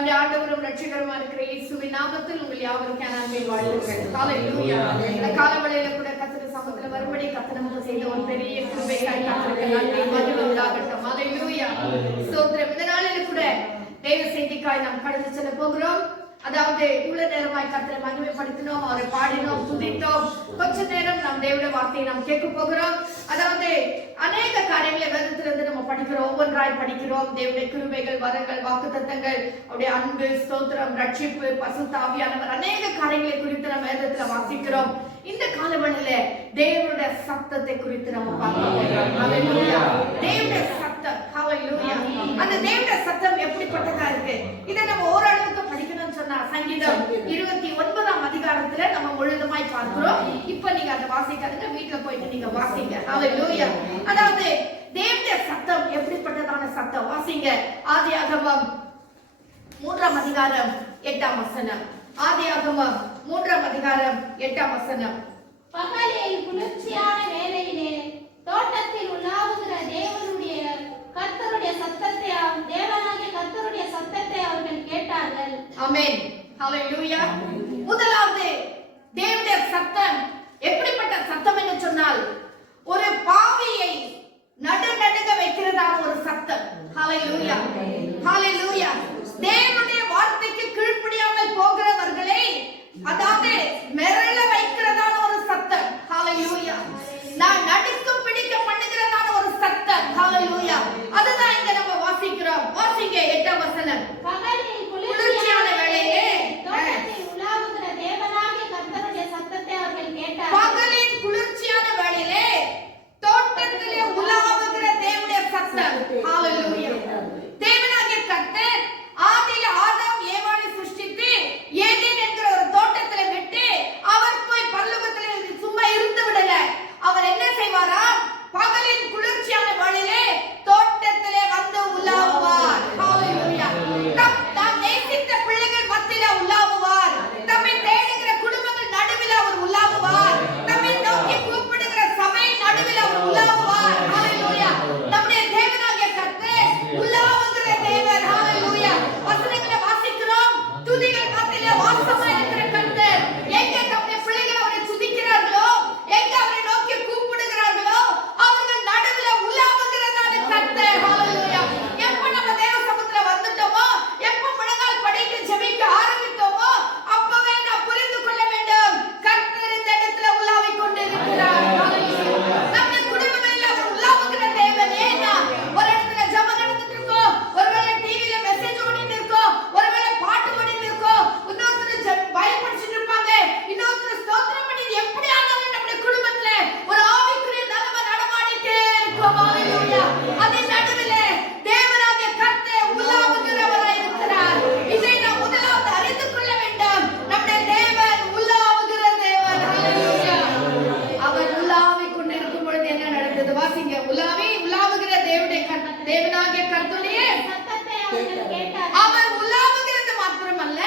நம்முடைய ஆண்டவரும் ரட்சகருமா இருக்கிற இயேசுவின் நாமத்தில் உங்கள் யாவருக்கும் என் அன்பின் வாழ்த்துக்கள். ஹல்லேலூயா. இந்த காலவெளியில கூட கர்த்தர் சமூகத்துல வரும்படி கர்த்தர் நமக்கு செய்த ஒரு பெரிய கிருபைக்காய் கர்த்தருக்கு நன்றி மகிமை உண்டாகட்டும். ஹல்லேலூயா. ஸ்தோத்திரம். இந்த நாளில் கூட தேவ செய்திக்காய் நாம் கடந்து செல்ல போகிறோம். அதாவது இவ்வளவு நேரமாய் கர்த்தரை மகிமைப்படுத்தினோம், அவரை பாடினோம், துதித்தோம். கொஞ்ச நேரம் நாம் தேவனுடைய வார்த்தையை நாம் கேட்க போகிறோம். அதாவது அநேக காரியங்களை வேதத்திலிருந்து நம்ம படிக்கிறோம், ஒவ்வொன்றாய் படிக்கிறோம். தேவனுடைய கிருபைகள், வரங்கள், வாக்குத்தத்தங்கள், அவருடைய அன்பு, ஸ்தோத்திரம், ரட்சிப்பு, பரிசுத்த ஆவியானவர், அநேக காரியங்களை குறித்து நம்ம வேதத்துல வாசிக்கிறோம். இந்த காலவெளியில தேவனுடைய சத்தத்தை குறித்து நம்ம பார்க்க போகிறோம். ஹல்லேலூயா. தேவனுடைய சத்தம், ஹல்லேலூயா. அந்த தேவனுடைய சத்தம் எப்படிப்பட்டதா இருக்கு? இதை நம்ம ஓரளவுக்கு படிக்கணும்னு சொன்னா சங்கீதம் 29ஆம் அதிகாரத்துல நம்ம முழுதுமாய் பார்க்கிறோம். இப்ப நீங்க அதை வாசிக்காதுங்க, வீட்டுல போயிட்டு நீங்க வாசிங்க. ஹல்லேலூயா. அதாவது தேவனுடைய சத்தம் எப்படிப்பட்டதான சத்தம் வாசிங்க. ஆதியாகமம் 3ஆம் அதிகாரம் 8ஆம் வசனம். ஆதியாகமம் 3ஆம் அதிகாரம் 8ஆம் வசனம். பகலில் குளிர்ச்சியான வேளையிலே தோட்டத்தில் உலாவுகிற கர்த்தருடைய சத்தத்தை, தேவனாகிய கர்த்தருடைய சத்தத்தை அவர்கள் கேட்டார்கள். ஆமென். ஹல்லேலூயா. முதலாவது தேவனுடைய சத்தம் எப்படிப்பட்ட சத்தம் என்று சொன்னால், ஒரு பாவியை நடுநடுங்க வைக்கிறதான ஒரு சத்தம். ஹல்லேலூயா. ஹல்லேலூயா. தேவனுடைய வார்த்தைக்கு கீழ்ப்படியாமல் போகிறவர்களை அதாவது மிரள வைக்கிறதான ஒரு சத்தம். ஹல்லேலூயா. நான் நடுக்கம் பிடிக்க பண்ணுகிறதான ஒரு சத்தம். ஹல்லேலூயா. அதுதான் இங்க நம்ம வாசிக்கிறோம். வாசிங்க 8ஆம் வசனம். பகலில் குளிர்ச்சியான வேளையிலே தோட்டத்தில் உலாவுகிற தேவனாகிய கர்த்தருடைய சத்தத்தை அவர்கள் கேட்டார்கள். பகலின் குளிர்ச்சியான வேளையிலே தோட்டத்திலே உலாவுகிற தேவனுடைய சத்தம். ஹல்லேலூயா. தேவனாகிய கர்த்தர் ஆதியில ஆதாம் ஏவாளை சிருஷ்டித்து ஏதேன் என்கிற ஒரு தோட்டத்திலே விட்டு அவர் போய் பரலோகத்திலே சும்மா இருந்து விடல. அவர் என்ன செய்வாரா? பகலின் குளிர்ச்சியான வேளையிலே தோட்டத்திலே வந்து உலாவுவார். ஹல்லேலூயா. தாம் நேசித்த பிள்ளைகள் மத்தியிலே உலாவுவார். தம்மை தேடுகிற குடும்பங்கள் நடுவில் அவர் உலாவுவார். தம்மை நோக்கி கூப்பிடுகிற சபை நடுவில் அவர் உலாவுவார். ஹல்லேலூயா. நம்முடைய தேவனாகிய கர்த்தர் உலாவுகிற தேவன். ஹல்லேலூயா. வசனங்களை வாசிக்கிறோம். துதிகள் மத்தியிலே வாசமாய் இருக்கிற கர்த்தர் எங்க தம்முடைய பிள்ளைகள் அவரை துதிக்கிறார்களோ, எங்க அவரை நோக்கி கூப்பிடுகிறார்களோ, அவர்கள் நடுவில் உலாவுகிறதான கர்த்தர். ஹல்லேலூயா. எப்ப நம்ம தேவ சமூகத்துல வந்துட்டோமோ, எப்ப முழங்கால் படிட்டு ஜெபிக்க ஆரம்பித்தோமோ, அப்பவே நாம் புரிந்து கொள்ள வேண்டும், கர்த்தர் இந்த இடத்துல உலாவிக் கொண்டிருக்கிறார். ஹல்லேலூயா. நம்முடைய குடும்பங்களில் அவர் உலாவுகிற தேவன். ஏன்னா ஒரு இடத்துல ஜெபம் நடந்துட்டு இருக்கோம், ஒருவேளை டிவில மெசேஜ் ஓடிட்டு இருக்கோம், ஒருவேளை பாட்டு ஓடிட்டு இருக்கோம், இன்னொருத்தர் பைபிள் படிச்சிட்டு இருப்பாங்க, இன்னொருத்தர் ஸ்தோத்திரம் பண்ணி, எப்படி ஆனாலும் நம்முடைய குடும்பத்துல ஒரு ஆவிக்குரிய நலமை நடமாடிட்டே இருக்கும். ஹல்லேலூயா. அதன் நடுவிலே தேவனாகிய கர்த்தர் உலாவுகிறவராய் இருக்கிறார். இதை நாம் முதலாவது அறிந்து கொள்ள வேண்டும். நம்முடைய தேவன் உலாவுகிற தேவன். ஹல்லேலூயா. அவர் உலாவிக் கொண்டிருக்கும் பொழுது என்ன நடந்தது? வாசிங்க. உலாவுகிற தேவனாகிய கர்த்தருடைய சத்தத்தை அவர்கள் கேட்டார்கள். அவர் உலாவுகிறது மாத்திரமல்ல,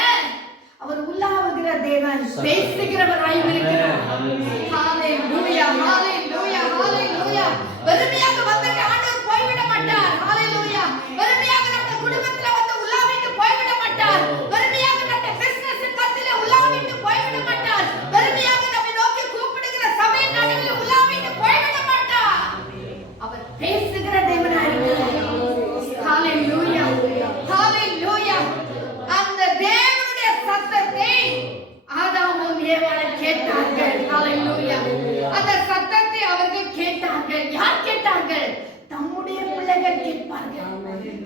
அவர் உலாவுகிற தேவன், பேசுகிறவராய் இருக்கிறார். ஹல்லேலூயா. ஹல்லேலூயா. ஹல்லேலூயா. வெறுமையாக வந்துட்டு ஆண்டவர் போய்விட மாட்டார். ஹல்லேலூயா. வெறுமையாக நம்ம குடும்பத்துல வந்து உலாவிட்டு போய்விட மாட்டார். வெறுமையாக நம்ம பிசினஸ் கத்தில உலாவிட்டு போய்விட மாட்டார். வெறுமையாக நம்மை நோக்கி கூப்பிடுகிற சபை நடுவில் உலாவிட்டு போய்விட மாட்டார். அவர் பேசுகிற தேவனாய் இருக்கிறார். ஹல்லேலூயா. ஹல்லேலூயா. அந்த தேவனுடைய சத்தத்தை ஆதாமும் ஏவாளும் கேட்டார்கள். ஹல்லேலூயா. அந்த சத்தத்தை அவர்கள் கேட்டார்கள். யார் கேட்டார்கள்? தம்முடைய பிள்ளைகள் கேட்பார்கள்.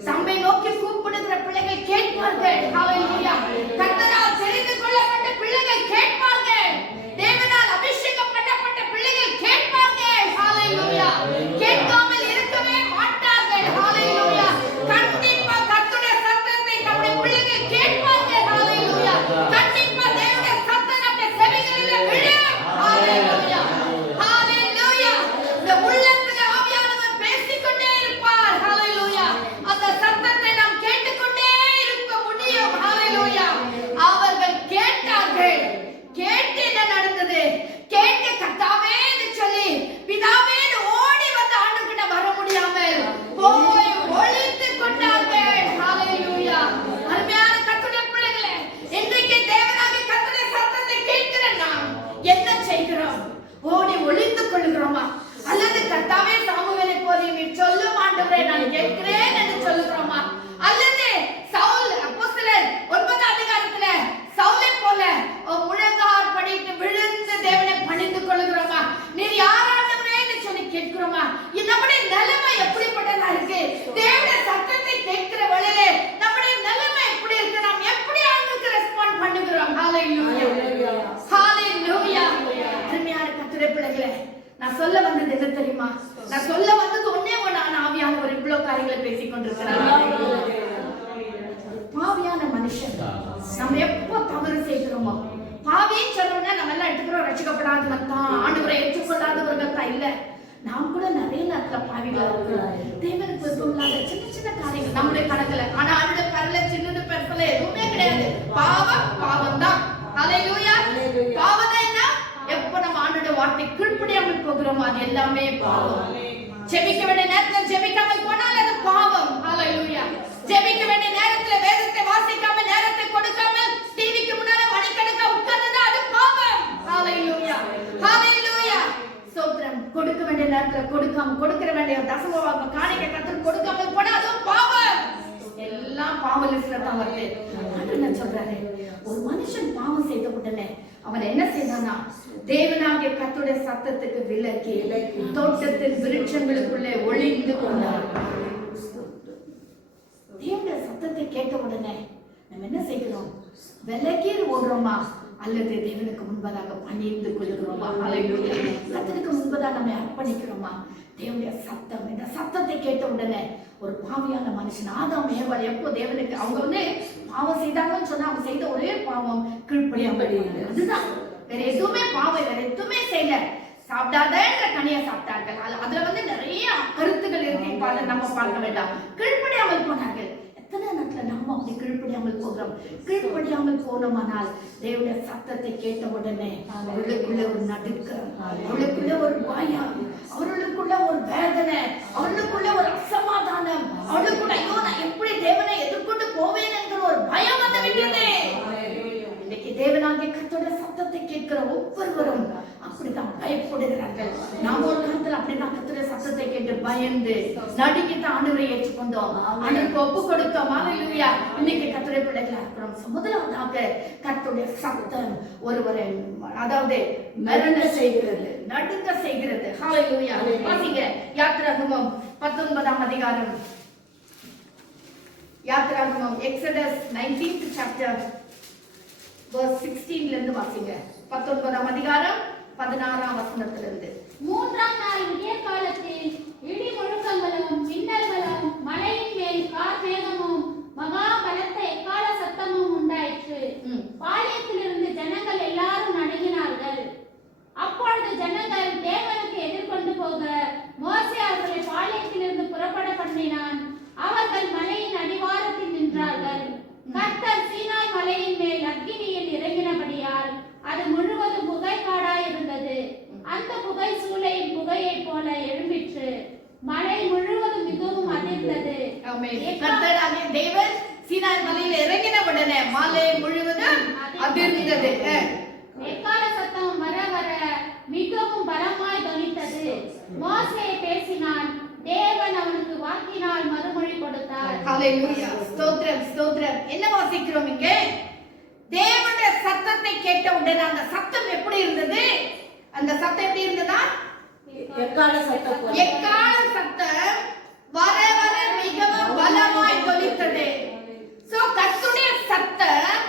தம்மை நோக்கி கூப்பிடுகிற பிள்ளைகள் கேட்பார்கள். ஹல்லேலூயா. கர்த்தரால் தெரிந்து கொள்ளப்பட்ட பிள்ளைகள் கேட்பார்கள். தேவனால் அபிஷேகம் பண்ணப்பட்ட பிள்ளைகள் கேட்பார்கள். ஹல்லேலூயா. கேட்காமல் இருக்கவே மாட்டார்கள். ஹல்லேலூயா. கண்டிப்பா கர்த்தருடைய சத்தத்தை நம்முடைய பிள்ளைகள் கேட்பார்கள். ஹல்லேலூயா. கண்டிப்பா தேவனுடைய சத்தம் நம்முடைய செவிகளிலே விழும். ஹல்லேலூயா. ஹல்லேலூயா. இந்த உள்ளத்திலே ஆவியானவர் பேசிக்கொண்டே இருப்பார். ஹல்லேலூயா. அந்த சத்தத்தை நாம் கேட்டுக்கொண்டே இருக்க முடியும். ஹல்லேலூயா. சொல்ல வந்தது என்ன தெரியுமா? நான் சொல்ல வந்தது ஒண்ணே ஒண்ணு. ஆவியானவர் இவ்வளவு காரியங்களை பேசிக் கொண்டிருக்கிறார். பாவியான மனுஷன் நம்ம எப்ப தவறு செய்கிறோமோ, பாவின்னு சொன்னோம்னா நம்ம எல்லாம் எடுத்துக்கிறோம் ரட்சிக்கப்படாதவர்கள் தான், ஆண்டவரை ஏற்றுக்கொள்ளாதவர்கள் தான். இல்ல, நாம் கூட நிறைய நேரத்துல பாவிகளா இருக்கிறோம். தேவனுக்கு விருப்பமில்லாத சின்ன சின்ன காரியங்கள் நம்முடைய கணக்குல. ஆனா அவருடைய கருல சின்னது பெருசுல எதுவுமே கிடையாது. பாவம் பாவம் தான். ஹல்லேலூயா. பாவம் தான் என்ன? எப்ப நம்ம ஆண்டவருடைய வார்த்தை கீழ்ப்படியாமல் போகிறோமோ அது எல்லாமே பாவம். ஜெபிக்க வேண்டிய நேரத்துல ஜெபிக்காமல் போனால் அது பாவம். ஹல்லேலூயா. ஜெபிக்க வேண்டிய நேரத்துல வேதத்தை வாசிக்காம, நேரத்தை கொடுக்காம, டிவிக்கு முன்னால மணிக்கணக்கா உட்கார்ந்தா அது பாவம். ஹல்லேலூயா. ஹல்லேலூயா. ஸ்தோத்திரம். கொடுக்க வேண்டிய நேரத்துல கொடுக்காம, கொடுக்கிற வேண்டிய தசமபாகம் காணிக்கை கர்த்தருக்கு கொடுக்காமல் போனா அதுவும் பாவம். எல்லாம் பாவ லிஸ்ட்ல தான் வருது. ஆண்டவர் சொல்றாரு, ஒரு மனுஷன் பாவம் செய்த உடனே அவன் என்ன செய்தானா, தேவனாகிய கர்த்தருடைய சத்தத்துக்கு விலகி தோட்டத்தின் விருட்சங்களுக்குள்ளே ஒளிந்து கொண்டார். தேவனுடைய சத்தத்தை கேட்ட உடனே நம்ம என்ன செய்கிறோம்? விலகி ஓடுறோமா அல்லது தேவனுக்கு முன்பதாக பணிந்து கொள்கிறோமா? ஹல்லேலூயா. கர்த்தருக்கு முன்பதாக நம்ம அர்ப்பணிக்கிறோமா? தேவனுடைய சத்தம், இந்த சத்தத்தை கேட்ட உடனே ஒரு பாவியான மனுஷன் ஆதாம் ஏவாள் எப்போ தேவனுக்கு அவங்க பாவம் செய்தாங்கன்னு சொன்னா அவங்க செய்த ஒரே பாவம் கீழ்ப்படியாமல். அதுதான், வேற எதுவுமே பாவம், வேற எதுவுமே செய்யல. சாப்பிடாதன்ற கனியை சாப்பிட்டார்கள். அதுல நிறைய கருத்துக்கள் இருக்கு. இப்ப அதை நம்ம பார்க்க வேண்டாம். கீழ்ப்படியாமல் போனார்கள். எத்தனை நேரத்துல நம்ம அப்படி கீழ்ப்படியாமல் போகிறோம்? கீழ்ப்படியாமல் போனோமானால் தேவனுடைய சத்தத்தை கேட்ட உடனே அவர்களுக்குள்ள ஒரு நடுக்கம், அவர்களுக்குள்ள ஒரு பயம், அவர்களுக்குள்ள ஒரு வேதனை, அவர்களுக்குள்ள ஒரு அசமாதானம், அவர்களுக்குள்ள ஐயோ நான் எப்படி தேவனை எதிர்கொண்டு போவேன் என்கிற ஒரு பயம் வந்து விட்டது. இன்னைக்கு தேவனாகிய கர்த்தருடைய சத்தத்தை கேட்கிற ஒவ்வொருவரும் அப்படிதான் பயப்படுகிறார்கள். நாம் ஒரு காலத்துல அப்படிதான் கர்த்தருடைய சத்தத்தை கேட்டு பயந்து நடுங்கிட்டு ஆண்டவரை ஏற்றுக்கொண்டோம், ஆண்டவருக்கு ஒப்பு கொடுத்தோம். ஹல்லேலூயா. இன்னைக்கு கர்த்தருடைய பிள்ளைகளா இருக்கிறோம். முதலாவதாக கர்த்தருடைய சத்தம் ஒருவரை அதாவது மரண செய்கிறது, நடுங்க செய்கிறது. ஹல்லேலூயா. வாசிங்க யாத்திராகமம் 19ஆம் அதிகாரம். யாத்திராகமம் எக்ஸோடஸ் 19th chapter verse 16 ல இருந்து வாசிங்க. 19ஆம் அதிகாரம் 16ஆம் வசனத்திலிருந்து. 3ஆம் நாள் விடிய காலத்தில் இடி முழக்கங்களும் மின்னல்களும் மலையின் மேல் கார்மேகமும் மகா பலத்த எக்காள சத்தமும் உண்டாயிற்று. பாளையத்திலிருந்து ஜனங்கள் எல்லாரும் நடுங்கினார்கள். அப்பொழுது ஜனங்கள் தேவனுக்கு எதிர்கொண்டு போக மோசே அவர்களை பாளையத்திலிருந்து புறப்பட பண்ணினான். அவர்கள் மலையின் அடிவாரத்தில் நின்றார்கள். கர்த்தர் சீனாய் மலையின் மேல் அக்கினியில் இறங்கினபடியால் அது முழுவதும் புகைக்காடாய் இருந்தது. அந்த புகை சூளையின் புகையைப் போல எழும்பிற்று. மலை முழுவதும் மிகவும் அதிர்ந்தது. கர்த்தராகிய தேவன் சீனாய் மலையில் இறங்கின உடனே மலை முழுவதும் அதிர்ந்தது. எக்காள சத்தம் வர வர மிகவும் பலமாய் தொனித்தது. மோசே பேசினான். தேவன் அவனுக்கு வாக்கினால் மறுமொழி கொடுத்தார். ஹல்லேலூயா. ஸ்தோத்திரம், ஸ்தோத்திரம். என்ன வாசிக்கிறோம் இங்கே? தேவனுடைய சத்தத்தை கேட்ட உடனே அந்த சத்தம் எப்படி இருந்தது? அந்த சத்தம் எப்படி இருந்ததா? எக்காள சத்தம். எக்காள சத்தம் வர வர மிகவும் பலமாய் தொனித்தது. சோ கர்த்தருடைய சத்தம்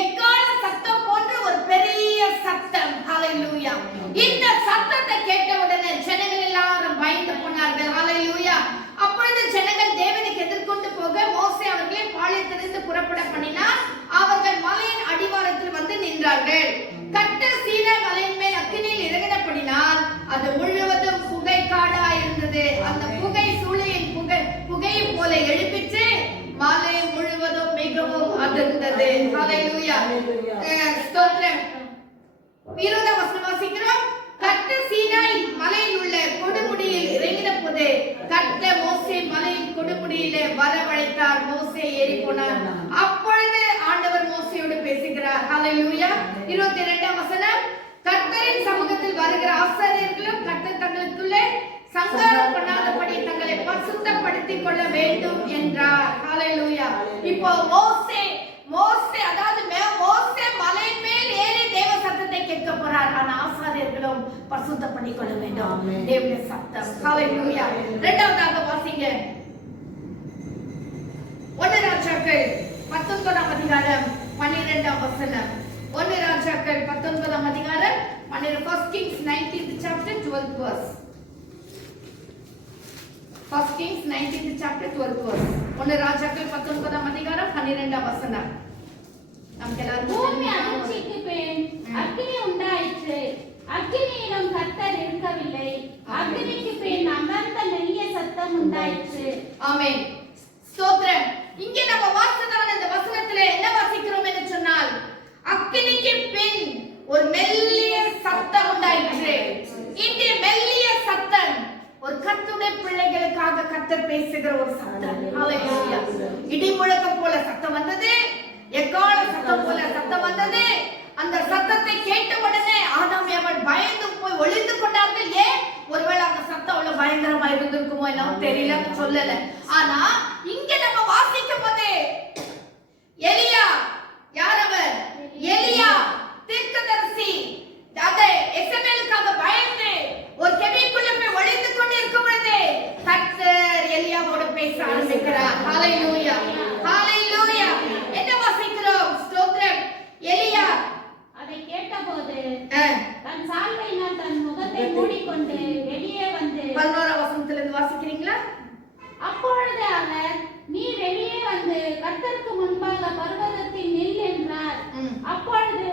எக்காள சத்தம் போன்ற ஒரு பெரிய சத்தம். ஹல்லேலூயா. இந்த சத்தத்தை கேட்ட உடனே ஜனங்கள் எல்லாரும் பயந்து போனார்கள். ஹல்லேலூயா. அப்பொழுது ஜனங்கள் தேவனுக்கு எதிர்கொண்டு போக மோசே அவர்களை பாளையத்திலிருந்து புறப்பட பண்ணினார். அவர்கள் மலையின் அடிவாரத்தில் வந்து நின்றார்கள். கர்த்தர் சீனாய் மலையின் மேல் அக்கினியில் இறங்கினபடியால் அது முழுவதும் புகைக்காடாய் இருந்தது. அந்த புகை சூளையின் புகையை போல எழுப்பிட்டு மலை முழுவதும் மிகவும் அதிர்ந்தது. ஹல்லேலூயா. ஸ்தோத்திரம். விரோத வசனம் வாசிக்கிறோம். கர்த்தர் சீனாய் மலையில் உள்ள கொடுமுடியில் இறங்கின போது கர்த்தர் மோசே மலையின் கொடுமுடியிலே வரவழைத்தார். மோசே ஏறி போனார். அப்பொழுது ஆண்டவர் மோசேயோடு பேசுகிறார். ஹல்லேலூயா. 22ஆம் வசனம். கர்த்தரின் சமூகத்தில் வருகிற ஆசாரியர்களும் கர்த்தர் தங்களுக்குள்ளே சங்காரம் பண்ணாதபடி தங்களை பரிசுத்தப்படுத்திக் கொள்ள வேண்டும் என்றார். ஹல்லேலூயா. இப்போ மோசே அதாவது மோசே மலை மேல் ஏறி தேவ சத்தத்தை கேட்க போறார். ஆனா ஆசாரியர்களும் பரிசுத்தம் பண்ணிக் கொள்ள வேண்டும். தேவனுடைய சத்தம். ஹல்லேலூயா. இரண்டாவதாக வாசிங்க 1 ராஜாக்கள் 19ஆம் அதிகாரம் 12ஆம் வசனம். 1 ராஜாக்கள் 19ஆம் அதிகாரம் 12 First Kings 19th chapter 12th verse. First Kings 19th chapter 12th verse. 1 ராஜாக்கள் 19ஆம் அதிகாரம் 12ஆம் வசனம். நமக்கு எல்லாருக்கும் பூமி அதிர்ச்சிக்கு பின் அக்கினி உண்டாயிற்று. அக்கினியிலும் கர்த்தர் இருக்கவில்லை. அக்கினிக்கு பின் அமர்ந்த மெல்லிய சத்தம் உண்டாயிற்று. ஆமென். ஸ்தோத்திரம். இங்கே நம்ம வாசித்ததான இந்த வசனத்திலே என்ன வாசிக்கிறோம் என்று சொன்னால், அக்கினிக்கு பின் ஒரு மெல்லிய சத்தம் உண்டாயிற்று. இந்த மெல்லிய சத்தம் ஒரு கர்த்தருடைய பிள்ளைகளுக்காக கர்த்தர் பேசுகிற ஒரு சத்தம். ஹalleluya. இடி முழக்கம் போல சத்தம் வந்தது, எக்கால சத்தம் போல சத்தம் வந்தது. அந்த சத்தத்தை கேட்ட உடனே ஆதாம் ஏவாள் பயந்து போய் ஒளிந்து கொண்டார்கள். ஏன்? ஒருவேளை அந்த சத்தம் அவ்வளவு பயங்கரமா இருந்திருக்குமோ என்னவோ தெரியல, சொல்லல. ஆனா இங்க நம்ம வாசிக்கும் போது எலியா, யார் அவர்? எலியா தீர்க்கதரிசி, அதை எசபேலுக்காக பயந்து ஒரு கெபிக்குள்ள போய் ஒளிந்து கொண்டு இருக்கும் பொழுது கர்த்தர் எலியாவோடு பேச ஆரம்பிக்கிறார். ஹalleluya, ஹalleluya. என்ன வாசிக்கிறோம்? ஸ்தோத்திரம். எலியா அதை கேட்டபோது தன் சால்வையினால் தன் முகத்தை மூடிக்கொண்டு வெளியே வந்து 11ஆம் வசனத்திலிருந்து வாசிக்கிறீங்களா? அப்பொழுது அவர், நீ வெளியே வந்து கர்த்தருக்கு முன்பாக பர்வதத்தில் நில் என்றார். அப்பொழுது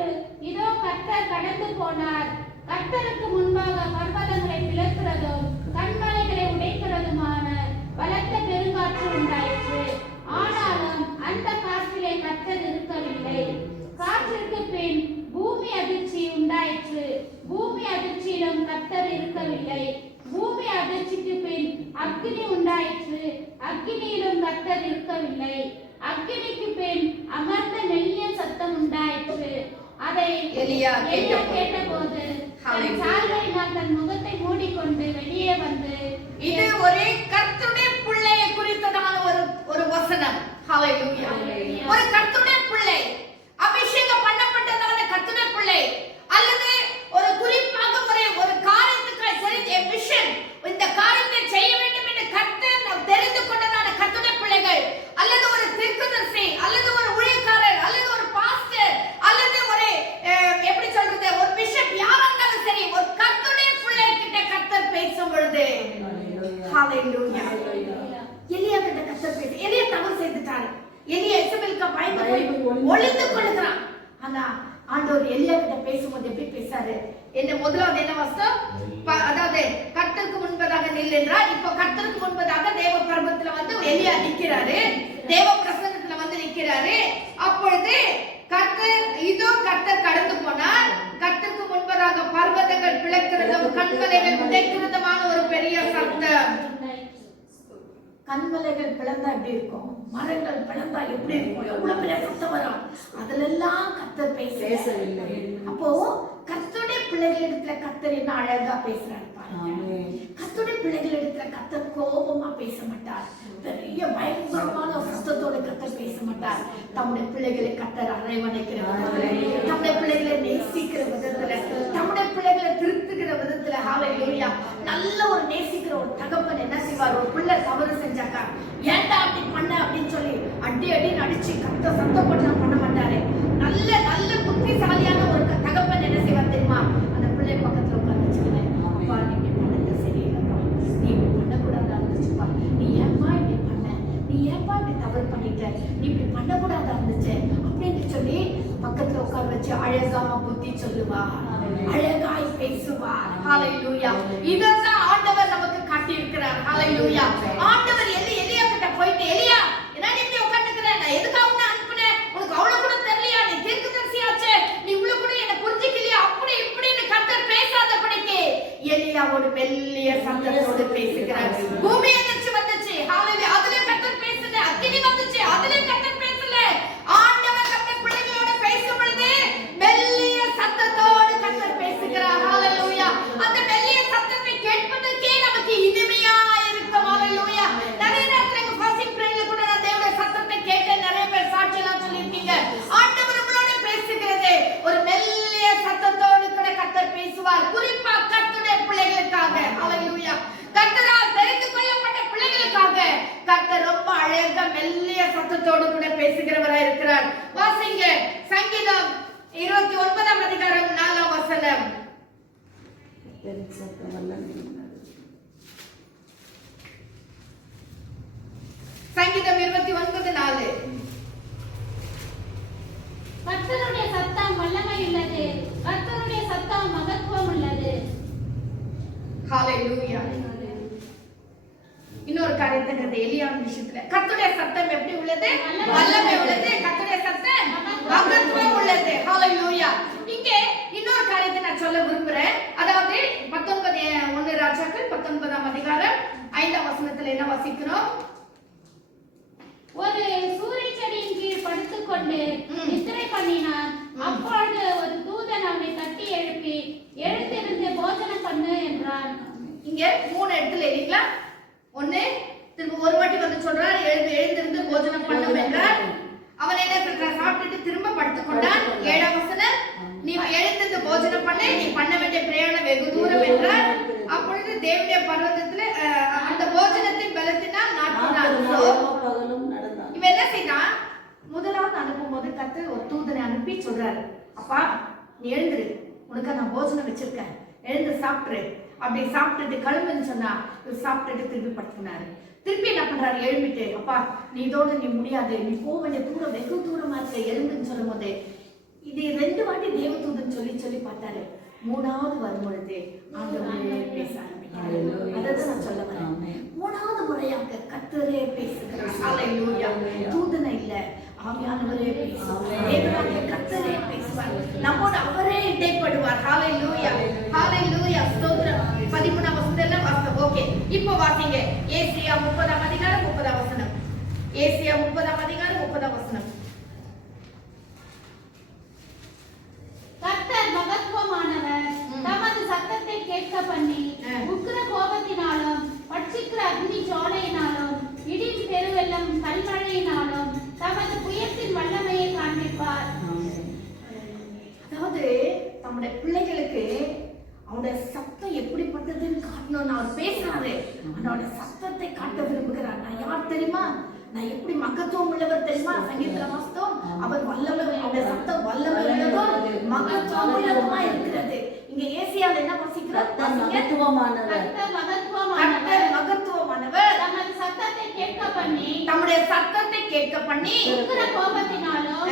இதோ கர்த்தர் கடந்து போனார். கர்த்தருக்கு முன்பாக பர்வதங்களை பிளக்கிறதும் கண்மலைகளை உடைக்கிறதுமான பலத்த பெருங்காற்று உண்டாயிற்று. ஆனாலும் அந்த காற்றிலே கர்த்தர் இருக்கவில்லை. காற்றிற்கு பின் பூமி அதிர்ச்சி உண்டாயிற்று. பூமி அதிர்ச்சியிலும் கர்த்தர் இருக்கவில்லை. பூமி அதிர்ச்சிக்கு பின் அக்கினி உண்டாயிற்று. அக்கினியிலும் கர்த்தர் இருக்கவில்லை. அக்கினிக்கு பின் அமர்ந்த மெல்லிய சத்தம் உண்டாயிற்று. அதை எலியா கேட்டபோது தன் சால்வையினால் தன் முகத்தை மூடிக்கொண்டு வெளியே வந்து, இது ஒரு கர்த்தருடைய பிள்ளையை குறித்ததான ஒரு வசனம். ஹalleluya. ஒரு கர்த்தருடைய பிள்ளை, அபிஷேகம் பண்ணப்பட்டதான கர்த்தருடைய பிள்ளை, அல்லது ஒரு குறிப்பாக ஒரு காரியத்துக்காக தெரிந்த மிஷன், இந்த காரியத்தை செய்ய வேண்டும் என்று கர்த்தர் நாம் தெரிந்து கொண்டதான கர்த்தருடைய பிள்ளைகள், அல்லது ஒரு தீர்க்கதரிசி, அல்லது ஒரு ஊழியக்காரர், அல்லது ஒரு பாஸ்டர், அல்லது ஒரு எப்படி சொல்றது, ஒரு பிஷப், யாரா இருந்தாலும் சரி, ஒரு கர்த்தருடைய பிள்ளை கிட்ட கர்த்தர் பேசும் பொழுது ஹalleluya. எலியா கிட்ட கர்த்தர் பேச, எலியா தவறு செய்துட்டாரு. எலியா எசபேலுக்கு பயந்து போய் ஒளிந்து கொள்ளுகிறான். ஆனா ஆண்டவர் எலியா கிட்ட பேசும்போது எப்படி பேசாரு? என்ன முதலாவது என்ன வசனம்? அதாவது கர்த்தருக்கு முன்பதாக நில் என்றார். இப்போ கர்த்தருக்கு முன்பதாக தேவ பர்வதத்துல வந்து எலியா நிக்கிறாரு, தேவ பிரசன்னத்துல வந்து நிக்கிறாரு. அப்பொழுது கர்த்தர், இதோ கர்த்தர் கடந்து போனார். கர்த்தருக்கு முன்பதாக பர்வதங்கள் பிளக்கிறதும் கண்மலைகள் உடைக்கிறதுமான ஒரு பெரிய சத்தம். கண்மலைகள் பிளந்தா எப்படி இருக்கும்? மரங்கள் பிளந்தா எப்படி இருக்கும்? எவ்வளவு பெரிய சத்தம் வரும். அதுல எல்லாம் கர்த்தர் பேசவில்லை. அப்போ கர்த்தருடைய பிள்ளைகளிடத்துல கர்த்தர் என்ன அழகா பேசுறாரு பாருங்க. கர்த்தருடைய பிள்ளைகளிடத்துல கர்த்தர் கோபமா பேச மாட்டார். பெரிய பயங்கரமான சத்தத்தோட கர்த்தர் பேச மாட்டார். தம்முடைய பிள்ளைகளை கர்த்தர் அரவணைக்கிற விதத்துல, தம்முடைய பிள்ளைகளை நேசிக்கிற விதத்துல, தம்முடைய பிள்ளைகளை திருத்துகிற விதத்துல, ஹalleluya. நல்ல ஒரு நேசிக்கிற ஒரு தகப்பன் என்ன செய்வார்? ஒரு பிள்ளை தவறு செஞ்சாக்கா, ஏன்டா அப்படி பண்ண அப்படின்னு சொல்லி அடி அடிச்சு கர்த்தர் சத்தம் போட்டு பண்ண மாட்டாரு. நல்ல நல்ல புத்திசாலியான ஒரு தகப்பன் என்ன செய்வார் தெரியுமா? அந்த பிள்ளை பக்கத்துல உட்கார்ந்து வச்சுக்கிறேன், அப்பா நீங்க பண்ணது சரியில்லைப்பா, நீ இப்படி பண்ணக்கூடாதா இருந்துச்சுப்பா, நீ ஏன்பா இப்படி பண்ண, நீ ஏன்பா இப்படி தவறு பண்ணிட்ட, நீ இப்படி பண்ணக்கூடாதா இருந்துச்சு அப்படின்னு சொல்லி பக்கத்துல உட்கார வச்சு அழகா புத்தி சொல்லுவா, அழகாய் பேசுவா. ஹalleluya. இதெல்லாம் ஆண்டவர் நமக்கு காட்டி இருக்கிறார். ஹalleluya. ஆண்டவர் எலியா கிட்ட போயிட்டு, எலியா என்ன நீ இப்படி உட்கார்ந்துக்கிற, நான் எதுக்காக உன்னை அனுப்புனேன், உனக்கு அவ்வளவு கூட தெரியலையா, நீ தீர்க்கதரிசியாச்சே, நீ இவ்வளவு கூட என்ன புரிஞ்சிக்கலையா, அப்படி இப்படின்னு கர்த்தர் பேசாதபடிக்கு எலியாவோடு மெல்லிய சத்தத்தோடு பேசுகிறார். பூமி அதிர்ச்சி வந்துச்சு. ஹalleluya. அதுல கர்த்தர் பேசல. அக்கினி வந்துச்சு. அதுல கர்த்தர் பேசல. ஆண்டவர் தம்முடைய பிள்ளைகளோடு பேசும் பொழுது மெல்லிய சத்தத்தோடு கர்த்தர் பேசுகிறார். ஹalleluya. அந்த மெல்லிய சத்தத்தை கேட்பதற்கே நமக்கு இனிமையா இருக்கும். ஹalleluya. நிறைய நேரத்துல ஃபாஸ்டிங் பிரேயர்ல கூட நான் தேவனுடைய சத்தத்தை கேட்டேன். நிறைய பேர் சாட்சியெல்லாம் சொல்லிருக்கீங்க. ஆண்டவர் உங்களோட பேசுகிறது. ஒரு மெல்லிய சத்தத்தோடு கூட கர்த்தர் பேசுவார். குறிப்பா கர்த்தருடைய பிள்ளைகளுக்காக. ஹalleluya. கர்த்தரால் தெரிந்து கொள்ளப்பட்ட பிள்ளைகளுக்காக கர்த்தர் ரொம்ப அழகா மெல்லிய சத்தத்தோடு கூட பேசுகிறவராய் இருக்கிறார். வாசிங்க சங்கீதம் 29ஆம் அதிகாரம் 4ஆம் வசனம். ஹalleluya. இன்னொரு காரியத்தை இந்த எலியாவின் விஷயத்துல கர்த்தருடைய சத்தம் எப்படி உள்ளது? வல்லமை உள்ளது. கர்த்தருடைய சத்தம் மகத்துவம் உள்ளது. ஹalleluya. இங்கே இன்னொரு காரியத்தை நான் சொல்ல விரும்புறேன். அதாவது 1 ராஜாக்கள் 19ஆம் அதிகாரம் 5ஆம் வசனத்துல என்ன வாசிக்கிறோம்? ஒரு சூரிய செடியின் கீழ் படுத்துக்கொண்டு நித்திரை பண்ணினான். அப்பொழுது ஒரு தூதன் அவனை தட்டி எழுப்பி, எழுந்திருந்து போஜனம் பண்ணு என்றான். இங்க 3 இடத்துல இல்லீங்களா? ஒண்ணு திரும்ப ஒரு வாட்டி வந்து சொல்றார், எழுந்திருந்து போஜனம் பண்ணும் என்றார். அவன் என்ன சொல்றான்? சாப்பிட்டுட்டு திரும்ப படுத்துக்கொண்டான். 7ஆம் வசனம், நீ எழுந்திருந்து போஜனம் பண்ணு, நீ பண்ண வேண்டிய பிரயாணம் வெகு தூரம் என்றார். அப்பொழுது தேவனுடைய பர்வதத்துல அந்த போஜனத்தின் பலத்தினால் நாட்டினான். இவன் என்ன செய்தான்? முதலாவது அனுப்பும் போது கர்த்தர் ஒரு தூதனை அனுப்பி சொல்றாரு, அப்பா நீ எழுந்துரு, உனக்கு நான் போஜனம் வச்சிருக்கேன், எழுந்து சாப்பிட்டுரு. அப்படி சாப்பிட்டுட்டு கிளம்புன்னு சொன்னா இவர் சாப்பிட்டுட்டு திருப்பி படுத்தினாரு. திருப்பி என்ன பண்றாரு? எழுப்பிட்டு, அப்பா நீ இதோடு நீ முடியாது, நீ போக வேண்டிய தூரம் வெகு தூரமா இருக்க, எழுந்துன்னு சொல்லும் போது இது 2 வாட்டி தேவதூதன் சொல்லி பார்த்தாரு. 3வது வரும்பொழுது ஆண்டவரே பேச ஆரம்பிக்கிறார். அதான் நான் சொல்ல வரேன். 3வது முறையாக கர்த்தரே பேசுகிறார். ஹalleluya. தூதனை இல்ல, ஆவியானவரே பேசுவார். தேவனாகிய கர்த்தரே பேசுவார். நம்மோடு அவரே இடைப்படுவார். ஹalleluya. ஹalleluya. ஸ்தோத்திரம். 13ஆம் வசனத்துல வாசிங்க. ஓகே, இப்போ வாசிங்க. ஏசாயா 30ஆம் அதிகாரம் 30ஆம் வசனம். ஏசாயா 30ஆம் அதிகாரம் 30ஆம் வசனம். கர்த்தர் மகத்துவமானவர், தமது சத்தத்தை கேட்க பண்ணி உக்கிர கோபத்தினாலும் பட்சிக்கிற அக்னி ஜுவாலையினாலும் இடி பெருவெள்ளம் கல்மழையினாலும் தமது புயத்தின் வல்லமையை காண்பிப்பார். அதாவது நம்முடைய பிள்ளைகளுக்கு அவனுடைய சத்தம் எப்படிப்பட்டதுன்னு காட்டணும்னு அவர் பேசுறாரு. அவனோட சத்தத்தை காட்ட விரும்புகிறார். நான் யார் தெரியுமா? நான் எப்படி மகத்துவம் உள்ளவர் தெரியுமா? சங்கீதத்துல வாசித்தோம், அவர் வல்லமை, அவருடைய சத்தம் வல்லமை உள்ளதும் மகத்துவம் உள்ளதுமா இருக்கிறது. இங்க ஏசாயால என்ன வாசிக்கிறோம்? மகத்துவமானவர், மகத்துவமானவர் தமது சத்தத்தை கேட்க பண்ணி, தம்முடைய சத்தத்தை கேட்க பண்ணி உக்கிர கோபத்தினாலும்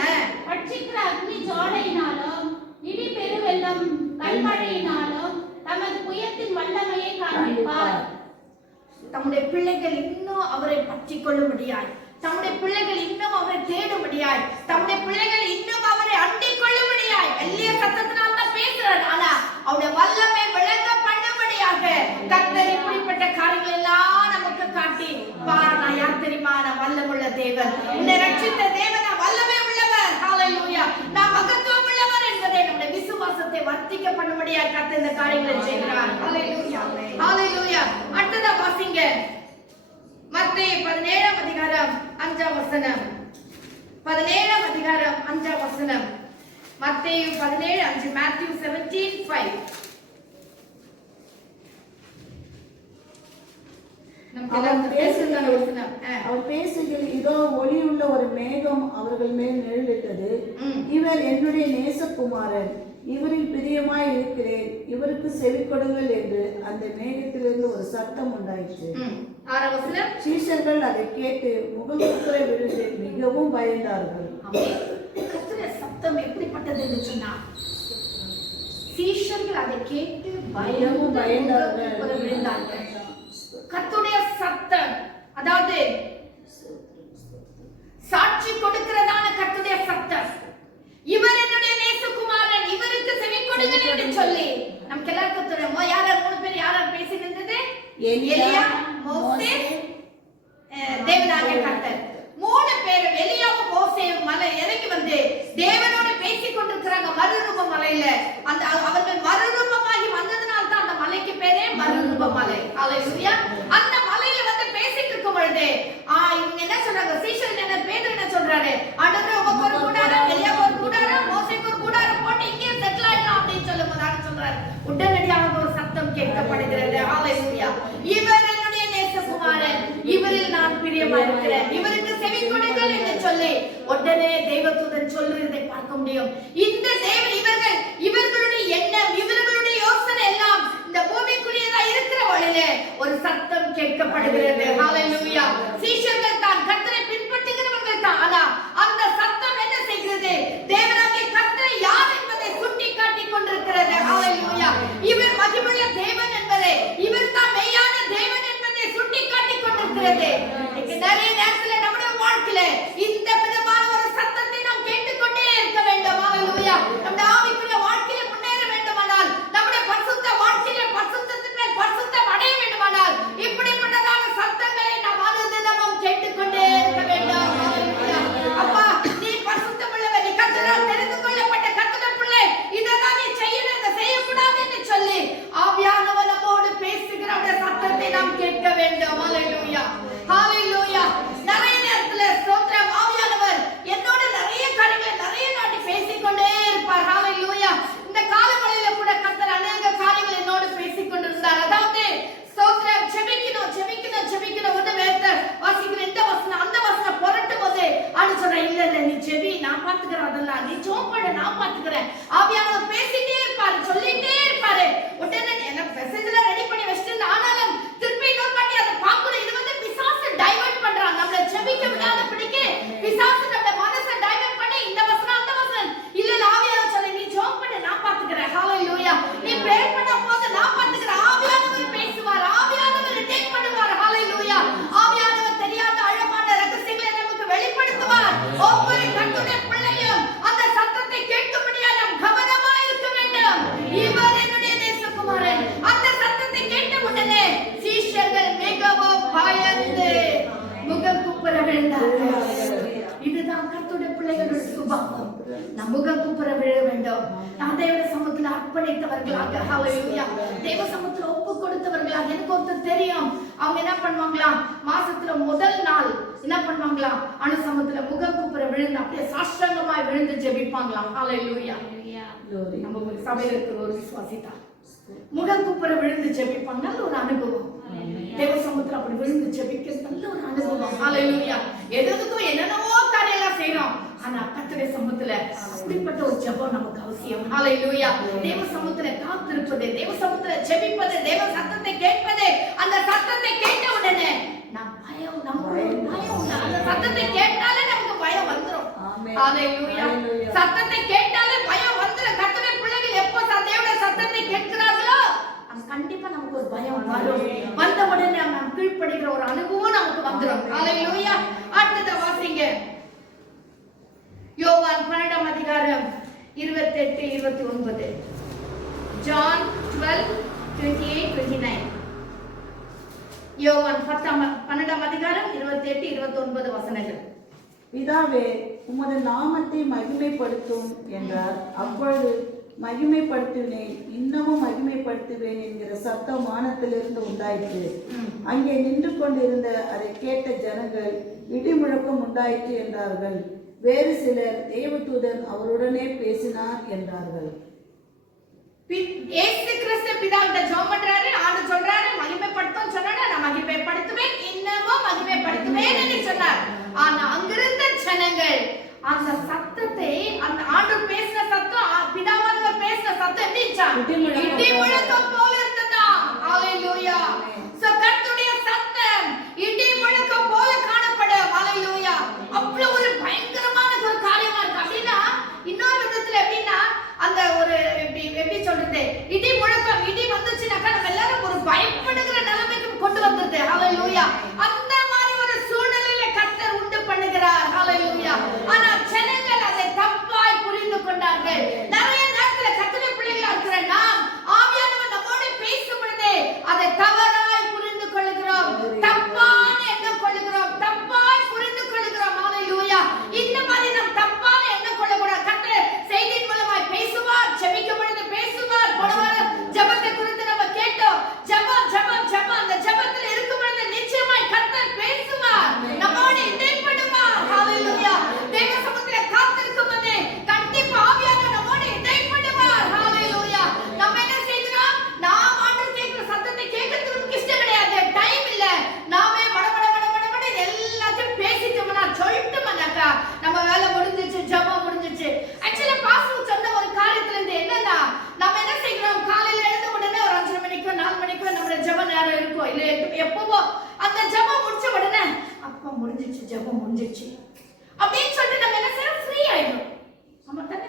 பட்சிக்கிற அக்னி ஜுவாலையினாலும் இடி பெருவெள்ளம் கல்மழையினாலும் தமது புயத்தின் வல்லமையை காண்பிப்பார். தம்முடைய பிள்ளைகள் இன்னும் அவரை பற்றி கொள்ளும்படியாய், தம்முடைய பிள்ளைகள் இன்னும் அவரை தேடும்படியாய், தம்முடைய பிள்ளைகள் இன்னும் அவரை அண்டிக் கொள்ளும்படியாய் வெள்ளிய சத்தத்தினால் தான் பேசுறாரு. ஆனா அவருடைய வல்லமை விளங்க பண்ணும்படியாக கர்த்தர் இப்படிப்பட்ட காரியங்கள் எல்லாம் நமக்கு காட்டி, பார் நான் யார் தெரியுமா? நான் வல்லமுள்ள தேவன், உன்னை ரட்சித்த தேவன், நான் வல்லமை உள்ளவர். ஹalleluya. நான் மகத்துவம் உள்ளவர் என்பதை நம்முடைய விசுவாசத்தை வர்த்திக்க பண்ணும்படியாக கர்த்தர் இந்த காரியங்களை செய்கிறார். ஹalleluya. ஹalleluya. அடுத்ததா வாசிங்க. மத்தேயு 17ஆம் அதிகாரம் 5ஆம் வசனம். 17ஆம் அதிகாரம் 5ஆம் வசனம். மத்தேயு 17:5. Matthew 17:5. அவர் பேசுகையில், இதோ ஒளியுள்ள ஒரு மேகம் அவர்கள் மேல் நிழலிட்டது. இவர் என்னுடைய நேசகுமாரன், இவரில் பிரியமாய் இருக்கிறேன், இவருக்கு செவி கொடுங்கள் என்று அந்த மேகத்திலிருந்து ஒரு சத்தம் உண்டாயிற்று. சீஷர்கள் அதை கேட்டு முகங்குப்புற விழுந்து மிகவும் பயந்தார்கள். கர்த்தருடைய சத்தம் எப்படிப்பட்டது என்று சொன்னார். சீஷர்கள் அதை கேட்டு பயமும் பயந்தார்கள், விழுந்தார்கள். கர்த்தருடைய சத்தம், அதாவது சாட்சி கொடுக்கிறதான கர்த்தருடைய சத்தம். இவர் என்னுடைய நேசகுமாரன், இவருக்கு செவி கொடுங்கள் என்று சொல்லி நமக்கு எல்லாருக்கும் தெரியும். யார் 3 பேர் யார் பேசிட்டு? எலியா, மோசேஸ், தேவனாகிய கர்த்தர். 3 பேர் எலியாவும் மோசேயும் மலை இறங்கி வந்து தேவனோட பேசிக் கொண்டிருக்கிறாங்க மறுரூப மலையில. அந்த அவர்கள் மறுரூபமாகி வந்ததனால தான் அந்த மலைக்கு பேரே மறுரூப மலை. ஹalleluya. அந்த மலையில வந்து பேசிட்டு இருக்கும் பொழுது இவங்க என்ன சொல்றாங்க? சீஷர்கள் என்ன, பேதுரு என்ன சொல்றாரு? ஆண்டவரே, உமக்கு ஒரு கூடாரம், எலியாவுக்கு ஒரு கூடாரம், மோசேக்கு ஒரு கூடாரம் போட்டு இங்கே செட்டில் ஆயிடலாம் அப்படின்னு சொல்லும்போது ஆண்டவர் சொல்றாரு, உடனடியாக ஒரு சத்தம் கேட்கப்படுகிறது. ஹalleluya. இவர் என்னுடைய நேசகுமாரன், இவரில் நான் பிரியமா இருக்கிறேன், இவருக்கு செவி கொடுங்கள் என்று சொல்லி உடனே தேவதூதன் சொல்றதை பார்க்க முடியும். இந்த தேவன் இவர்களுடைய எண்ணம், இவர்களுடைய யோசனை எல்லாம் இந்த பூமிக்குரியதா இருக்கிற வழியிலே ஒரு சத்தம் கேட்கப்படுகிறது. ஹalleluya. சீஷர்கள் தான், கர்த்தரை பின்பற்றுகிறவர்கள் தான். ஆனா அந்த சத்தம் என்ன செய்கிறது? தேவனாகிய கர்த்தர் யார் என்பதை சுட்டி காட்டிக் கொண்டிருக்கிறது. ஹalleluya. இவர் மகிமையுள்ள தேவன் என்பதை, இவர் தான் இருக்கிறது. நிறைய நேரத்துல நம்முடைய வாழ்க்கையில இந்த விதமான ஒரு சத்தத்தை நாம் கேட்டுக்கொண்டே இருக்க வேண்டும். ஹalleluya. நம்முடைய ஆவிக்குரிய வாழ்க்கையில முன்னேற வேண்டுமானால், நம்முடைய பரிசுத்த வாழ்க்கையில பரிசுத்தத்திலே பரிசுத்தம் அடைய வேண்டுமானால், இப்படிப்பட்டதான சத்தங்களை நாம் அனுதினமும் கேட்டுக்கொண்டே இருக்க வேண்டும். ஹalleluya. அப்பா, நீ பரிசுத்தம் உள்ளவர், நீ கர்த்தரால் தெரிந்து கொள்ளப்பட்ட கர்த்தருடைய பிள்ளை, இதெல்லாம் நீ செய்யணும், இதை செய்யக்கூடாது என்று சொல்லி ஆவியானவர் நம்மோடு பேசுகிற அந்த சத்தத்தை நாம் கேட்க வேண்டும். ஹalleluya. ஹalleluya. நிறைய நேரத்துல ஸ்தோத்திரம், ஆவியானவர் என்னோட நிறைய காரியங்களை நிறைய நாட்டி பேசிக்கொண்டே இருப்பார். ஹalleluya. இந்த காலங்களில கூட கர்த்தர் அநேக காரியங்கள் என்னோடு பேசிக்கொண்டிருந்தார். அதாவது ஸ்தோத்திரம், ஜெபிக்கணும் ஜெபிக்கணும் ஜெபிக்கணும். ஒன்று வேத வாசிக்கிற இந்த வசனம் அந்த வசனம் புரட்டும் போது ஆண்டு சொல்றேன், இல்ல இல்ல நீ ஜெபி, நான் பாத்துக்கிறேன், அதெல்லாம் நீ ஜெபம் பண்ணு, நான் பாத்துக்கிறேன். ஆவியானவர் பேசிட்டே இருப்பாரு, சொல்லிட்டே இருப்பாரு. உடனே எனக்கு மெசேஜ்ல ரெடி பண்ணி வச்சிட்டு ஆனாலும் திருப்பி இன்னொரு பண்ணி அதை பார்க்கணும். இது வந்து பிசாசு டைவர்ட் பண்றான், நம்மள ஜெபிக்க விடாத பிடிக்கு பிசாசு நம்ம மனசை டைவர்ட் பண்ணி இந்த வசனம் அந்த வசனம் இல்ல இல்ல ஆவியானவர் சொல்லி நீ ஜெபம் பண்ணு, நான் பாத்துக்கிறேன். ஹalleluya. நீ பிரேயர் பண்ண போது நான் பாத்துக்கிறேன். ஆவியானவர் பேசுவார், ஆவியானவர் டேக் பண்ணுவார். ஹalleluya. ஆவியானவர் தெரியாத ஆழமான ரகசியங்களை நமக்கு வெளிப்படுத்துவார். ஒவ்வொரு கர்த்தருடைய பிள்ளையும் அந்த சத்தத்தை கேட்கும்படியா நாம் கவனமா இருக்க வேண்டும். இவர் என்னுடைய நேசகுமாரன். அந்த சத்தத்தை கேட்ட உடனே சீஷர்கள் மிகவும் பயந்து முகம் குப்புற விழுந்தார்கள். இதுதான் கர்த்தருடைய பிள்ளைகளுடைய சுபாவம். நம் முகம் குப்புற விழ வேண்டும். நாம் தேவ சமூகத்தில் அர்ப்பணித்தவர்களாக, ஹalleluya, தேவ சமூகத்தில் ஒப்பு கொடுத்தவர்களாக. எனக்கு ஒருத்தர் தெரியும், அவங்க என்ன பண்ணுவாங்களா, மாசத்துல முதல் நாள் என்ன பண்ணுவாங்களா, அனுசமத்துல முகம் குப்புற விழுந்து அப்படியே சாஷ்டாங்கமாய் விழுந்து ஜெபிப்பாங்களாம். ஹalleluya. நம்ம சபையில இருக்கிற ஒரு விசுவாசிதா முகம் குப்புற விழுந்து ஜெபிப்பாங்க. நல்ல ஒரு அனுபவம். தேவ சமூகத்துல அப்படி விழுந்து ஜெபிக்கிறது நல்ல ஒரு அனுபவம். ஹalleluya. எதுக்கும் என்னென்னவோ காரியெல்லாம் செய்யறோம், ஆனா கர்த்தருடைய சமூகத்துல அப்படிப்பட்ட ஒரு ஜெபம் நமக்கு அவசியம். ஹalleluya. தேவ சமூகத்துல காத்திருப்பது, தேவ சமூகத்துல ஜெபிப்பது, தேவ சத்தத்தை கேட்பது. அந்த சத்தத்தை கேட்ட உடனே நாம் பயம், நமக்கு பயம், அந்த சத்தத்தை கேட்டாலே நமக்கு பயம் வந்துரும். ஹalleluya. சத்தத்தை கேட்டாலே பயம் வந்துரும். கர்த்தருடைய பிள்ளைகள் எப்போ தேவனுடைய சத்தத்தை கேட்கிறார்களோ கண்டிப்பா நமக்கு ஒரு பயம் வரும். வந்த உடனே நாம் கீழ்ப்படுகிற ஒரு அனுபவம் நமக்கு வந்துரும். ஹalleluya. அடுத்த வாசிங்க, யோவான் 12ஆம் அதிகாரம் 28 29. ஜான் 12:28-29. யோவான் 12ஆம் அதிகாரம் 28 29 வசனங்கள். பிதாவே, உமது நாமத்தை மகிமைப்படுத்தும் என்றார். அப்பொழுது மகிமைப்படுத்துவேன், இன்னமும் மகிமைப்படுத்துவேன் என்கிற சத்தம் வானத்திலிருந்து உண்டாயிற்று. அங்கே நின்று கொண்டிருந்த அதை கேட்ட ஜனங்கள் இடி முழக்கம் உண்டாயிற்று என்றார்கள். வேறு சிலர் தேவதூதன் அவருடனே பேசினார் என்றார்கள். இயேசு கிறிஸ்து பிதாவிட்ட ஜெபம் பண்றாரு. ஆண்டு சொல்றாரு, மகிமைப்படுத்தும் சொன்னாரு, நான் மகிமைப்படுத்துவேன், இன்னமும் மகிமைப்படுத்துவேன் என்று சொன்னார். ஆனா அங்கிருந்த ஜனங்கள் அந்த சத்தத்தை, அந்த ஆண்டு பேசின சத்தம், பிதாவானவர் பேசின சத்தம் எப்படி இருந்துச்சு? இடி முழக்கம் போல இருந்ததா? ஹalleluya. கர்த்தருடைய சத்தம் இடி முழக்கம் போல காணப்படும். ஹalleluya. அவ்வளவு ஒரு பயங்கரமான ஒரு காரியமா இருக்கு. அப்படின்னா இன்னொரு விதத்துல எப்படின்னா, அந்த ஒரு எப்படி சொல்றது, இடி முழக்கம், இடி வந்துச்சுனாக்கா நம்ம எல்லாரும் ஒரு பயப்படுகிற நிலைமைக்கு கொண்டு வந்தது. ஹalleluya. அந்த மாதிரி ஒரு சூழ்நிலையில கர்த்தர் உண்டு பண்ணுகிறார். ஹalleluya. ஆனா ஜனங்கள் அதை தப்பாய் புரிந்து கொண்டார்கள். நிறைய நேரத்துல கர்த்தருடைய பிள்ளைகளா இருக்கிற நாம் ஆவியானவர் நம்மோடு பேசும் பொழுது அதை தவறாய் புரிந்து கொள்கிறோம், தப்பான எண்ணம் கொள்கிறோம், தப்பாய் புரிந்து கொள்கிறோம். ஹalleluya. இந்த மாதிரி நாம் தப்பான எண்ணம் கொள்ளக்கூடாது. கர்த்தர் செய்தியின் மூலமாய் பேசுவார், ஜெபிக்கும் பொழுது பேசுவார். போன வாரம் ஜெபத்தை குறித்து நம்ம கேட்டோம். ஜெபம் ஜெபம் ஜெபம், அந்த ஜெபத்தில் இருக்கும் பொழுது நிச்சயமாய் கர்த்தர் பேசுவார், நம்மோடு இடைப்படுவார். ஹalleluya. தேவ சமூகத்திலே காத்திருக்கும் போது கண்டிப்பா ஆவியானவர் நம்மோடு இடைப்படுவார். ஹalleluya. நம்ம என்ன செய்கிறோம்? நாம் ஆண்டவர் கேட்கிற சத்தத்தை கேட்கிறதுக்கு நமக்கு இஷ்டம் கிடையாது, டைம் இல்ல. நாமே மடமட மடமட மட எல்லாத்தையும் பேசிட்டோம்னா சொல்லிட்டோம்னாக்கா நம்ம வேலை முடிஞ்சிச்சு, ஜெபம் முடிஞ்சிச்சு. ஆக்சுவலா பாஸ்டர் சொன்ன ஒரு காரியத்துல இருந்து என்னன்னா, நம்ம என்ன செய்கிறோம், காலையில எழுந்த உடனே ஒரு 5 மணிக்கோ 4 மணிக்கோ நம்ம ஜெப நேரம் இருக்கும், இல்ல எப்பவோ அந்த ஜெபம் முடிச்ச உடனே அப்ப முடிஞ்சிச்சு, ஜெபம் முடிஞ்சிச்சு அப்படின்னு சொல்லிட்டு நம்ம என்ன செய்யறோம், ಫ್ರೀ ಆಯ್ತು. ಆಮೇಲೆ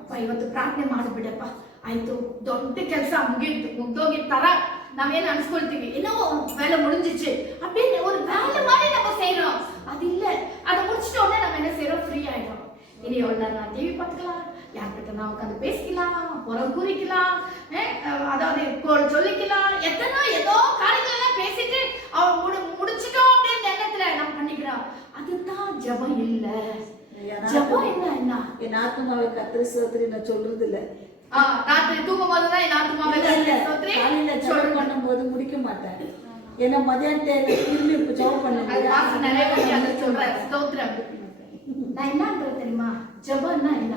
ಅಪ್ಪ ಇವತ್ತು ಪ್ರಾರ್ಥನೆ ಮಾಡಿಬಿಡಪ್ಪ, ಆಯ್ತು, ದೊಡ್ಡ ಕೆಲಸ ಮುಗಿತು, ಮುಗ್ದೋಗಿದ ತರ நம்ம என்ன அனுஸ்கொள்ளுங்க, என்னவோ வேலை முடிஞ்சிச்சு அப்படின்னு ஒரு வேலை மாதிரி நம்ம செய்யறோம். அது இல்ல, அதை முடிச்சிட்ட உடனே நம்ம என்ன செய்யறோம், ஃப்ரீ ஆயிடும். இனி எவ்வளவு நேரம் நான் டிவி பார்த்துக்கலாம், யார்கிட்ட நான் உட்காந்து பேசிக்கலாம், புறம் குறிக்கலாம், அதாவது சொல்லிக்கலாம், ஏதோ காரியங்கள் எல்லாம் பேசிட்டு முடிச்சிட்டோம் அப்படின்னு எண்ணத்துல நம்ம பண்ணிக்கிறோம். அதுதான் ஜபம் இல்ல. ஜபம் என்ன? என் ஆத்மாவை கர்த்தரை ஸ்தோத்திரி நான் சொல்றது இல்ல. ராத்திரி தூங்கும் போதுதான் என் ஆத்மாவை ஸ்தோத்திரி ஜபம் பண்ணும்போது முடிக்க மாட்டேன். ஏன்னா மதியானத்தை திரும்பி இப்ப ஜபம் பண்ணுவேன். நிறைய பேர் அதை சொல்றாரு, ஸ்தோத்திரம். நான் என்னன்றது தெரியுமா, ஜபம்னா என்ன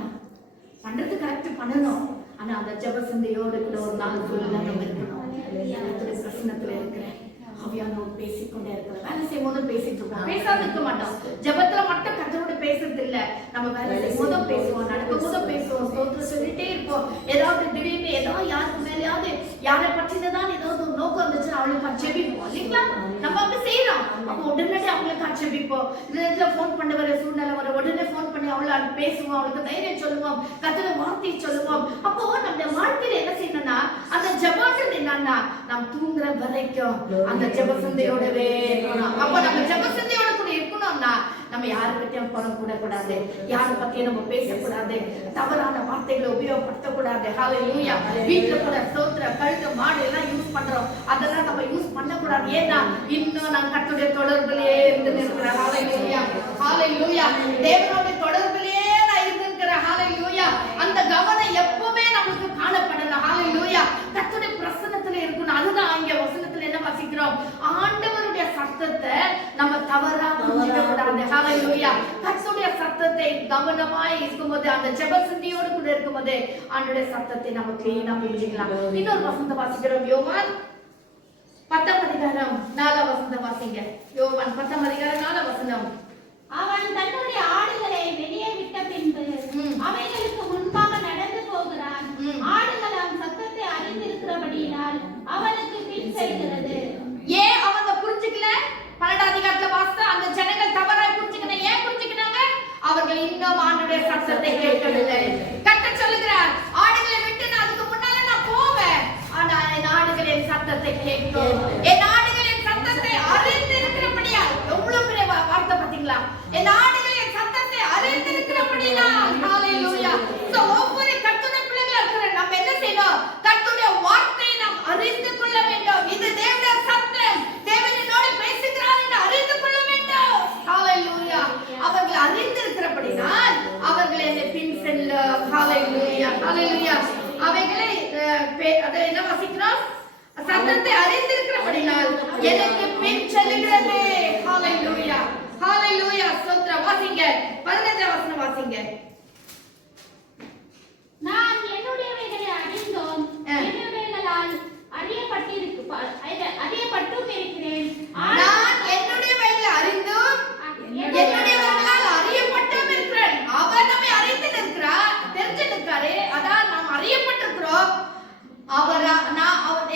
பண்றது கரெக்ட் பண்ணணும். ஆனா அந்த ஜப சிந்தையோடு கூட ஒரு நாள் ஃபுல்லா நம்ம இருக்கணும். பிரசனத்துல இருக்கிறேன், அவையானோடு பேசிக்கொண்டே இருக்கிறோம். வேலை செய்யும் போதும் பேசிட்டு இருக்கோம், பேசாத இருக்க மாட்டோம். ஜபத்துல மட்டும் கர்த்தரோட பேசுறது இல்ல, நம்ம வேலை செய்யும் போதும் பேசுவோம், நடக்கும் போதும் பேசுவோம், ஸ்தோத்திரம் சொல்லிட்டே இருப்போம். ஏதாவது திடீர்னு ஏதாவது யாருக்கு மேலேயாவது யாரை பற்றினதான் ஏதாவது ஒரு நோக்கம் இருந்துச்சு, அவளுக்கு ஜெபிப்போம் இல்லைங்களா? நம்ம அப்படி செய்யறோம். அப்போ உடனடி அவங்களுக்கு ஜெபிப்போம். இந்த நேரத்துல போன் பண்ண வர சூழ்நிலை வர உடனே போன் பண்ணி அவளை பேசுவோம், அவளுக்கு தைரியம் சொல்லுவோம், கர்த்தரோட வார்த்தையை சொல்லுவோம். அப்போ நம்ம வாழ்க்கையில என்ன செய்யணும்னா, அந்த ஜபம் என்னன்னா நாம் தூங்குற வரைக்கும் அந்த ஜப சிந்தையோடவே இருக்கணும். அப்ப நம்ம ஜப சிந்தையோட கூட இருக்கணும்னா நம்ம யாரை பத்தியும் புறம் கூட கூடாது, யாரை பத்தியும் நம்ம பேசக்கூடாது, தவறான வார்த்தைகளை உபயோகப்படுத்தக்கூடாது. ஹல்லேலூயா. வீட்டுல கூட ஸ்தோத்திரம், கழுத்து மாடு எல்லாம் யூஸ் பண்றோம், அதெல்லாம் நம்ம யூஸ் பண்ணக்கூடாது. ஏன்னா இன்னும் நான் கர்த்தருடைய தொடர்பிலே இருந்து இருக்கிறேன். ஹல்லேலூயா, ஹல்லேலூயா. தேவனுடைய தொடர்பிலே நான் இருந்திருக்கிறேன். ஹல்லேலூயா. அந்த கவனம் எப்பவுமே நமக்கு காணப்படணும். ஹல்லேலூயா. கர்த்தருடைய பிரசன்னத்துல இருக்கணும். அதுதான் இங்க வசனத்துல என்ன வாசிக்கிறோம், ஆண்டவருடைய சத்தத்தை நம்ம தவறா புரிஞ்சுக்க கூடாது. ஹல்லேலூயா. கர்த்தருடைய சத்தத்தை கவனமாய் இருக்கும்போது, அந்த ஜெப சிந்தையோடு கூட இருக்கும்போது ஆண்டவருடைய சத்தத்தை நம்ம கிளீனா புரிஞ்சுக்கலாம். இன்னொரு வசனத்தை வாசிக்கிறோம், யோவான் 10 அதிகாரம் 4 வசனம் வாசிங்க. யோவான் 10 அதிகாரம் 4 வசனம். அவன் தன்னுடைய ஆடுகளை வெளியே விட்ட பின்பு அவைகளுக்கு முன்பாக நடந்து போகிறான். ஆடுகள் அவன் சத்தத்தை அறிந்திருக்கிறபடியினால் அவனுக்கு பின் செல்கிறது. ஏன் அவங்க புரிஞ்சுக்கல? 12 அதிகாரத்துல வாசித்த அந்த ஜனங்கள் தவறாய் புரிஞ்சுக்கணும். ஏன் புரிஞ்சுக்கினாங்க? அவர்கள் இன்னும் ஆண்டவருடைய சத்தத்தை கேட்கவில்லை. கர்த்தர் சொல்லுகிறார், ஆடுகளை விட்டு நான் அதுக்கு முன்னால நான் போவேன், ஆனா என் ஆடுகள் என் சத்தத்தை கேட்கும். என் ஆடுகள் என் சத்தத்தை அறிந்திருக்கிறபடியால். எவ்வளவு பெரிய வார்த்தை பாத்தீங்களா? என் ஆடுகள் என் சத்தத்தை அறிந்திருக்கிறபடியால். ஹல்லேலூயா. சோ ஒவ்வொரு கர்த்தருடைய பிள்ளைகளா இருக்கிற நம்ம என்ன செய்யணும்? கர்த்தருடைய வார்த்தையை நாம் அறிந்து கொள்ள வேண்டும். இது தேவனுடைய சத்தம், தேவன் என்னோடு பேசுகிறார் என்று அறிந்து கொள்ள வேண்டும். ஹல்லேலூயா. அவர்கள் அறிந்திருக்கிறபடியால் அவர்கள் என்னை பின் செல்ல. ஹல்லேலூயா, ஹல்லேலூயா. அவைகளை அதை என்ன வாசிக்கிறோம், சத்தத்தை அறிந்திருக்கிறபடியால் எனக்கு பின் செல்லுகிறது. ஹல்லேலூயா, ஹல்லேலூயா. ஸ்தோத்திரம். வாசிங்க 15 வசனம் வாசிங்க. நான் என்னுடையவைகளை அறிந்தோம், என்னுடையவைகளால் அறியப்பட்டும் இருக்கிறேன். நான் என்னுடையவைகளை அறிந்தும் என்னுடையவர்களால் அறியப்பட்டும் இருக்கிறேன். அவர் நம்மை அறிந்து இருக்கிறார், தெரிஞ்சு நிற்காரு. அதான் நாம் அறியப்பட்டிருக்கிறோம். அவர்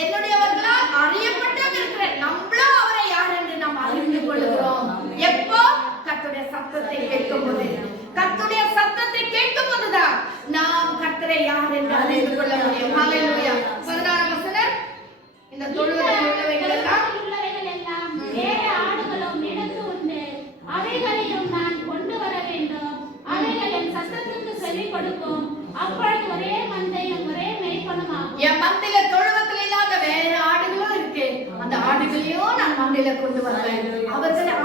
என்னுடையவர்களால் அறியப்பட்டும் இருக்கிறேன். நம்மளும் அவரை யார் என்று நாம் அறிந்து கொள்கிறோம். எப்போ? கர்த்தருடைய சத்தத்தை கேட்கும்போது. கர்த்தருடைய சத்தத்தை கேட்கும் போதுதான் நாம் கர்த்தரை யார் என்று அறிந்து கொள்ள முடியும். ஹல்லேலூயா. 16 வசனம். இந்த தொழுவத்தில் உள்ளவைகள் எல்லாம் வேற ஆடுகளும் எனக்கு உண்டு, அவைகளையும் நான் கொண்டு வர வேண்டும். அவைகள் என் சத்தத்துக்கு செவி கொடுக்கும். அப்பொழுது ஒரே மந்தையும் ஒரே மேய்ப்பனும் ஆகும். என் மந்தையில தொழுவத்தில் இல்லாத வேற ஆடுகளும் இருக்கு, அந்த ஆடுகளையும் நான் மந்தையில கொண்டு வருவேன்.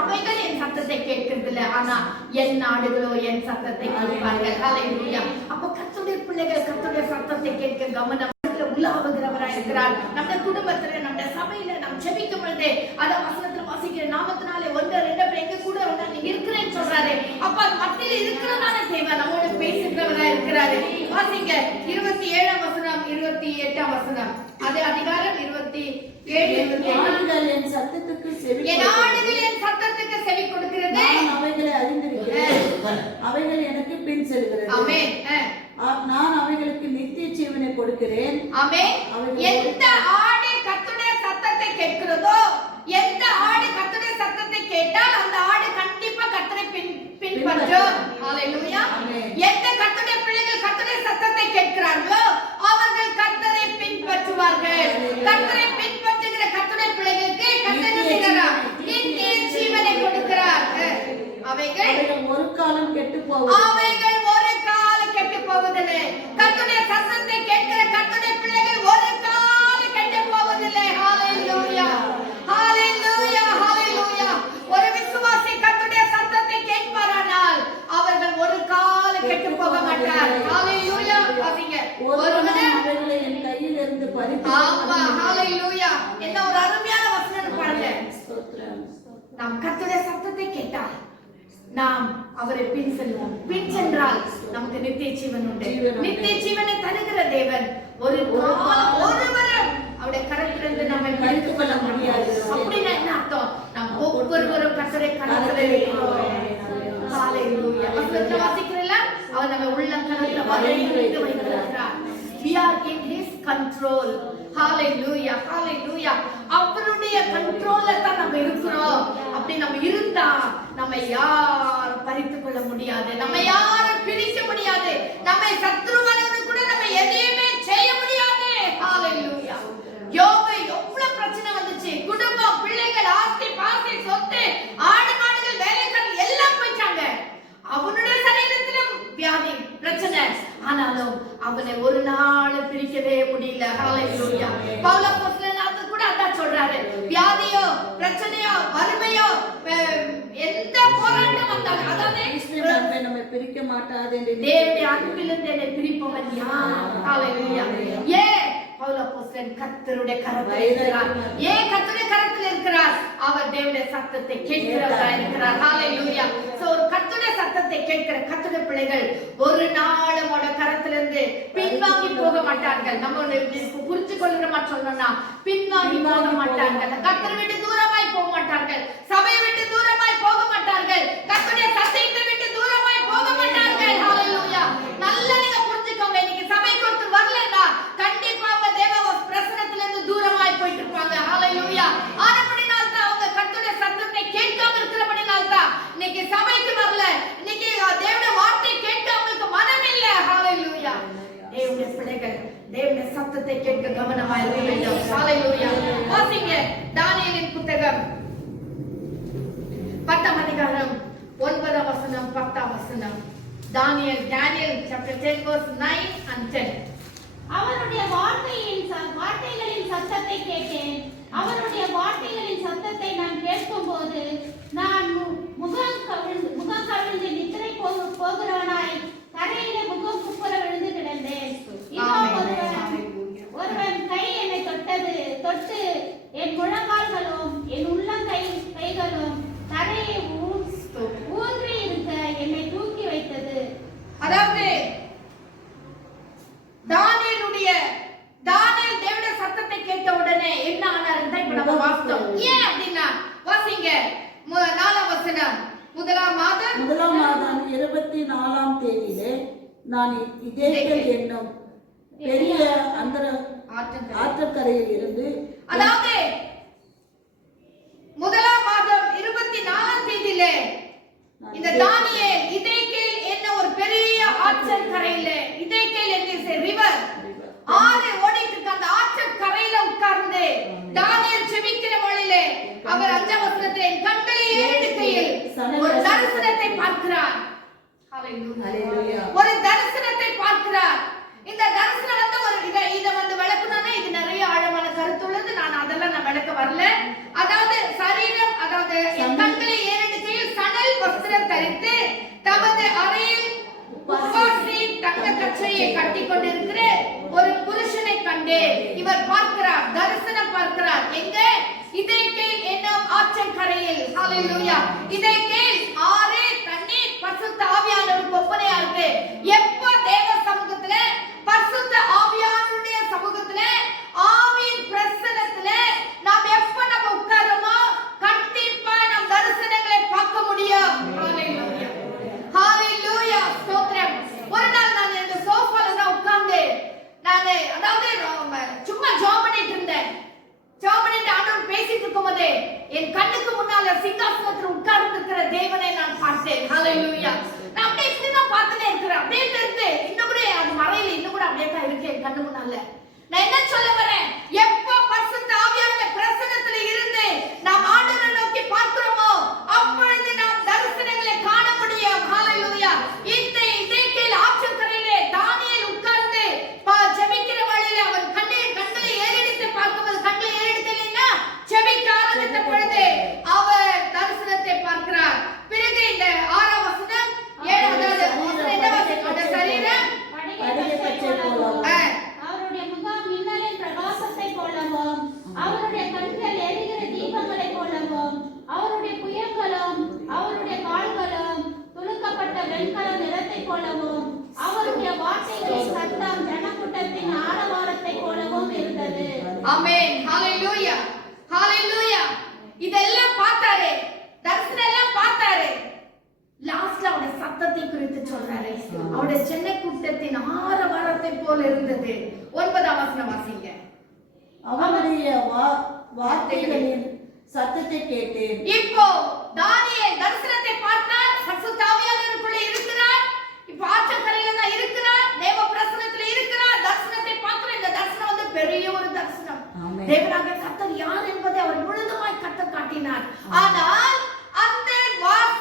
அவைகள் என் சத்தத்தை கேட்கறதில்ல, ஆனா என் ஆடுகளோ என் சத்தத்தை கேட்பார்கள். ஹல்லேலூயா. அப்ப கர்த்தருடைய பிள்ளைகள் கர்த்தருடைய சத்தத்தை கேட்க கவனம் உள்ளாவுகிறவராய் இருக்கிறார். நம்ம குடும்பத்துல, நம்ம சபையில நாம் ஜெபிக்கும் பொழுது அத வசனத்துல வாசிக்கிற நாமத்தினாலே 1 2 பேர் எங்க கூட நீங்க இருக்கிறேன்னு சொல்றாரு. அப்ப மத்தியில இருக்கிறதான தேவை நம்மோட பேசுகிறவராய் இருக்கிறாரு. வாசிங்க 27 வசனம் 28 வசனம். அதே அதிகாரம் 27 ஆடுகள் என் சத்தத்துக்கு செவி என் ஆடுகள் என் சத்தத்துக்கு செவி கொடுக்கிறது. நான் அவைகளை அறிந்திருக்கிறேன், அவைகள் எனக்கு பின் செல்கிறது. ஆமென். நான் அவைகளுக்கு நித்திய ஜீவனை கொடுக்கிறேன். ஆமென். எந்த ஆடு கர்த்தருடைய சத்தத்தை கேட்கிறதோ, எந்த ஆடு கர்த்தருடைய சத்தத்தை கேட்டால் அந்த ஆடு கண்டிப்பா கர்த்தரை பின்பற்றும். ஹல்லேலூயா. எந்த கர்த்தருடைய பிள்ளைகள் கர்த்தருடைய சத்தத்தை கேட்கிறார்களோ அவர்கள் கர்த்தரை பின்பற்றுவார்கள். கர்த்தரை பின்பற்றுகிற காலம் கெட்டு போவது அவைகள் ஒரு காலம் கெட்டு போவதில்லை. கர்த்தருடைய சத்தத்தை கேட்கிற கர்த்தருடைய பிள்ளைகள் ஒரு காலம் கெட்டு போவதில்லை. ஹalleluya ஹalleluya ஹalleluya. ஒரு விசுவாசி கர்த்தருடைய சத்தத்தை கேட்பாரானால் அவர்கள் ஒரு காலம் கெட்டு போக மாட்டார். ஹalleluya. பாருங்க, ஒருவனே அவர்களை என் கையில் இருந்து பறித்து ஆமா ஹalleluya. என்ன ஒரு அருமையான வசனம் பாருங்க. ஸ்தோத்திரம். நாம் கர்த்தருடைய சத்தத்தை கேட்டால் நாம் அவரை பின் செல்வோம். பின் சென்றால் நமக்கு நித்திய ஜீவன் உண்டு. நித்திய ஜீவனை தருகிற தேவன் ஒருவரும் அவருடைய கரத்திலிருந்து நம்மை பறித்துக் கொள்ள முடியாது. அப்படின்னா என்ன அர்த்தம்? நாம் ஒவ்வொருவரும் கர்த்தருடைய கரத்தில் இருக்கிறோம். ஹalleluya. வசனத்தை வாசிக்கிறீங்களா? அவர் நம்ம உள்ளங்கரத்துல வரைந்து வைத்திருக்கிறார். We are in his control. Hallelujah hallelujah. அவருடைய கண்ட்ரோல்ல தான் நம்ம இருக்கிறோம். அப்படி நம்ம இருந்தா நம்ம யாரும் பறித்துக் கொள்ள முடியாது. நம்ம யாரும் பிரிக்க முடியாது. நம்மை சத்ருவனோடு கூட நம்ம எதையுமே செய்ய முடியாது. Hallelujah. யோபு எவ்வளவு பிரச்சனை வந்துச்சு. குடும்பம், பிள்ளைகள், ஆஸ்தி, பாஸ்தி, சொத்து, ஆடு மாடுகள், வேலைகள் எல்லாம் போயிட்டாங்க. அவனுடைய சரீரத்திலும் வியாதி பிரச்சனை. ஆனாலும் அவனை ஒரு நாள் பிரிக்கவே முடியல. ஹalleluya. பவுல் அப்போஸ்தலன் அது கூட அதான் சொல்றாரு. வியாதியோ, பிரச்சனையோ, வறுமையோ, எந்த போராட்டம் வந்தாலும் அதாவது நம்மை பிரிக்க மாட்டாது என்று தேவனுடைய அன்பிலிருந்து என்னை பிரிப்பவன் யார்? ஹalleluya. பவுல் அப்போஸ்தலன் கர்த்தருடைய கரத்தில் இருக்கிறார். கர்த்தருடைய கரத்தில் இருக்கிறார். அவர் தேவனுடைய சத்தத்தை கேட்கிறவராய் இருக்கிறார். ஹalleluya. சோ ஒரு கர்த்தருடைய சத்தத்தை கேட்கிற கர்த்தருடைய பிள்ளைகள் ஒரு நாளும் அவருடைய கரத்திலிருந்து பின்வாங்கி போக மாட்டார்கள். நம்ம புரிஞ்சு கொள்கிற மாதிரி சொல்லணும்னா பின்வாங்கி போக மாட்டார்கள். கர்த்தரை விட்டு தூரமாய் போக மாட்டார்கள். சபையை விட்டு தூரமாய் போக மாட்டார்கள். கர்த்தருடைய சத்தத்தை விட்டு தூரமாய் போக மாட்டார்கள். ஹalleluya. நல்லா நீங்க புரிஞ்சுக்கோங்க. இன்னைக்கு சபைக்கு ஒருத்தர் வரலன்னா கண்டிப்பா அவங்க தேவ பிரசன்னத்திலிருந்து தூரமாய் போயிட்டு இருப்பாங்க. ஹalleluya. ஆனபடினால் தான் அவங்க கர்த்தருடைய சத்தத்தை கேட்காம இருக்கிறபடினால் தான் இன்னைக்கு சபைக்கு வரல. இன்னைக்கு தேவனுடைய வார்த்தை கேட்க அவங்களுக்கு மனம் இல்ல. ஹalleluya. தேவனுடைய பிள்ளைகள் தேவனுடைய சத்தத்தை கேட்க கவனமாய் இருக்க வேண்டும். ஹalleluya. வாசிங்க தானியேலின் புத்தகம் 10ஆம் அதிகாரம் 9ஆம் வசனம் 10ஆம் வசனம். Daniel chapter 10 verse 9 and 10. அவருடைய வார்த்தைகளின் சத்தத்தை கேட்டேன். அவருடைய வார்த்தைகளின் சத்தத்தை நான் கேட்கும்போது நான் முகம் கவிழ்ந்து நித்திரை போகிறவனாய் தரையிலே முகம் குப்புற விழுந்து கிடந்தேன். ஒருவன் கை என்னை தொட்டு என் முழங்கால்களும் என் கைகளும் தரையை ஊன்றி இருக்க என்னை தூக்கி வைத்தது. அதாவது தானியேல் தேவனுடைய சத்தத்தை கேட்ட உடனே என்ன ஆனாருன்னு இப்ப நம்ம வாசித்தோம். ஏன் அப்படின்னா வாசிங்க 4ஆம் வசனம். முதலாம் மாதம் 24ஆம் தேதியிலே நான் இதேக்கல் என்னும் பெரிய ஆற்றக்கரையில் இருந்து அதாவது முதலாம் மாதம் 24ஆம் தேதியிலே இந்த தானியேல் இதேக்கேல் என்ன ஒரு பெரிய ஆற்றங்கரையில இதேக்கேல் என்ன ரிவர் ஆறு ஓடிட்டு இருக்க அந்த ஆற்றங்கரையில உட்கார்ந்து தானியேல் ஜெபிக்கிற வேளையிலே அவர் 5ஆம் வசனத்திலே கண்களை ஏறெடுக்கையில் ஒரு தரிசனத்தை பார்க்கிறார். ஹalleluya. ஒரு தரிசனத்தை பார்க்கிறார். இந்த தரிசனம் வந்து ஒரு இத வந்து விளக்குனானே இது நிறைய ஆழமான கருத்து உள்ளது. நான் அதெல்லாம் விளக்க வரல. அதாவது சரீரம் அதாவது கண்களை ஏறெடுக்கையில் சணல் வஸ்திரம் தரித்து தமது அறையில் உபவாசி தங்க கச்சையை கட்டி கொண்டிருக்கிற ஒரு புருஷனை கண்டு இவர் பார்க்கிறார். தரிசனம் பார்க்கிறார். எங்க? இதேக்கேல் என்னும் ஆற்றங்கரையில். ஹalleluya. இதேக்கேல் ஆறு தண்ணீர் பரிசுத்த ஆவியானவருக்கு ஒப்பனையா இருக்கு. எப்ப தேவ சமூகத்துல பரிசுத்த ஆவியானவருடைய சமூகத்துல ஆவியின் பிரசன்னத்துல நாம் எப்ப நம்ம உட்கார்றோமோ கண்டிப்பா நம் தரிசனங்களை பார்க்க முடியும். ஹalleluya ஹalleluya. ஸ்தோத்திரம். ஒரு நாள் நான் இந்த சோஃபால தான் உட்கார்ந்து நான் அதாவது சும்மா ஜாப் பண்ணிட்டு இருந்தேன். ஜாப் பண்ணிட்டு ஆண்டவர் பேசிட்டு இருக்கும்போது என் கண்ணுக்கு முன்னால சிங்காசனத்தில் உட்கார்ந்து இருக்கிற தேவனை நான் பார்த்தேன். ஹalleluya. நான் அப்படியே இப்படிதான் பார்த்துட்டே இருக்கிறேன். அப்படியே இருந்து இன்னும் கூட அது மறையில இன்னும் கூட அப்படியே தான் இருக்கு என் கண்ணு முன்னால. நான் என்ன சொல்ல வரேன்? எப்ப பரிசுத்த ஆவியானவருடைய பிரசன்னத்துல இருந்து நாம் ஆண்டவரை நோக்கி பார்க்கிறோமோ அப்பொழுது நாம் தரிசனங்களை காண முடியும். ஹalleluya. ஆமென். ஹalleluya. ஹalleluya. இதெல்லாம் பார்த்தாரே, தரிசனம் எல்லாம் பார்த்தாரே. லாஸ்ட்ல அவருடைய சத்தத்தை குறித்து சொல்றாரு. அவருடைய சென்னை கூட்டத்தின் ஆரவாரத்தை போல இருந்தது. 9ஆம் வசனம் வாசிங்க. அவனுடைய வார்த்தைகளின் சத்தத்தை கேட்டேன். இப்போ தானியேல் தரிசனத்தை பார்த்தார். பரிசுத்த ஆவியானவருக்குள்ள இருக்கிறார். இப்போ ஆற்றங்கரையில தான் இருக்கிறார். தேவ பிரசன்னத்துல இருக்கிறார். தரிசனத்தை பார்க்கிற இந்த தரிசனம் வந்து பெரிய ஒரு தரிசனம். தேவனாகிய கர்த்தர் யார் என்பதை அவர் முழுதுமாய் கர்த்தர் காட்டினார். ஆனால் அந்த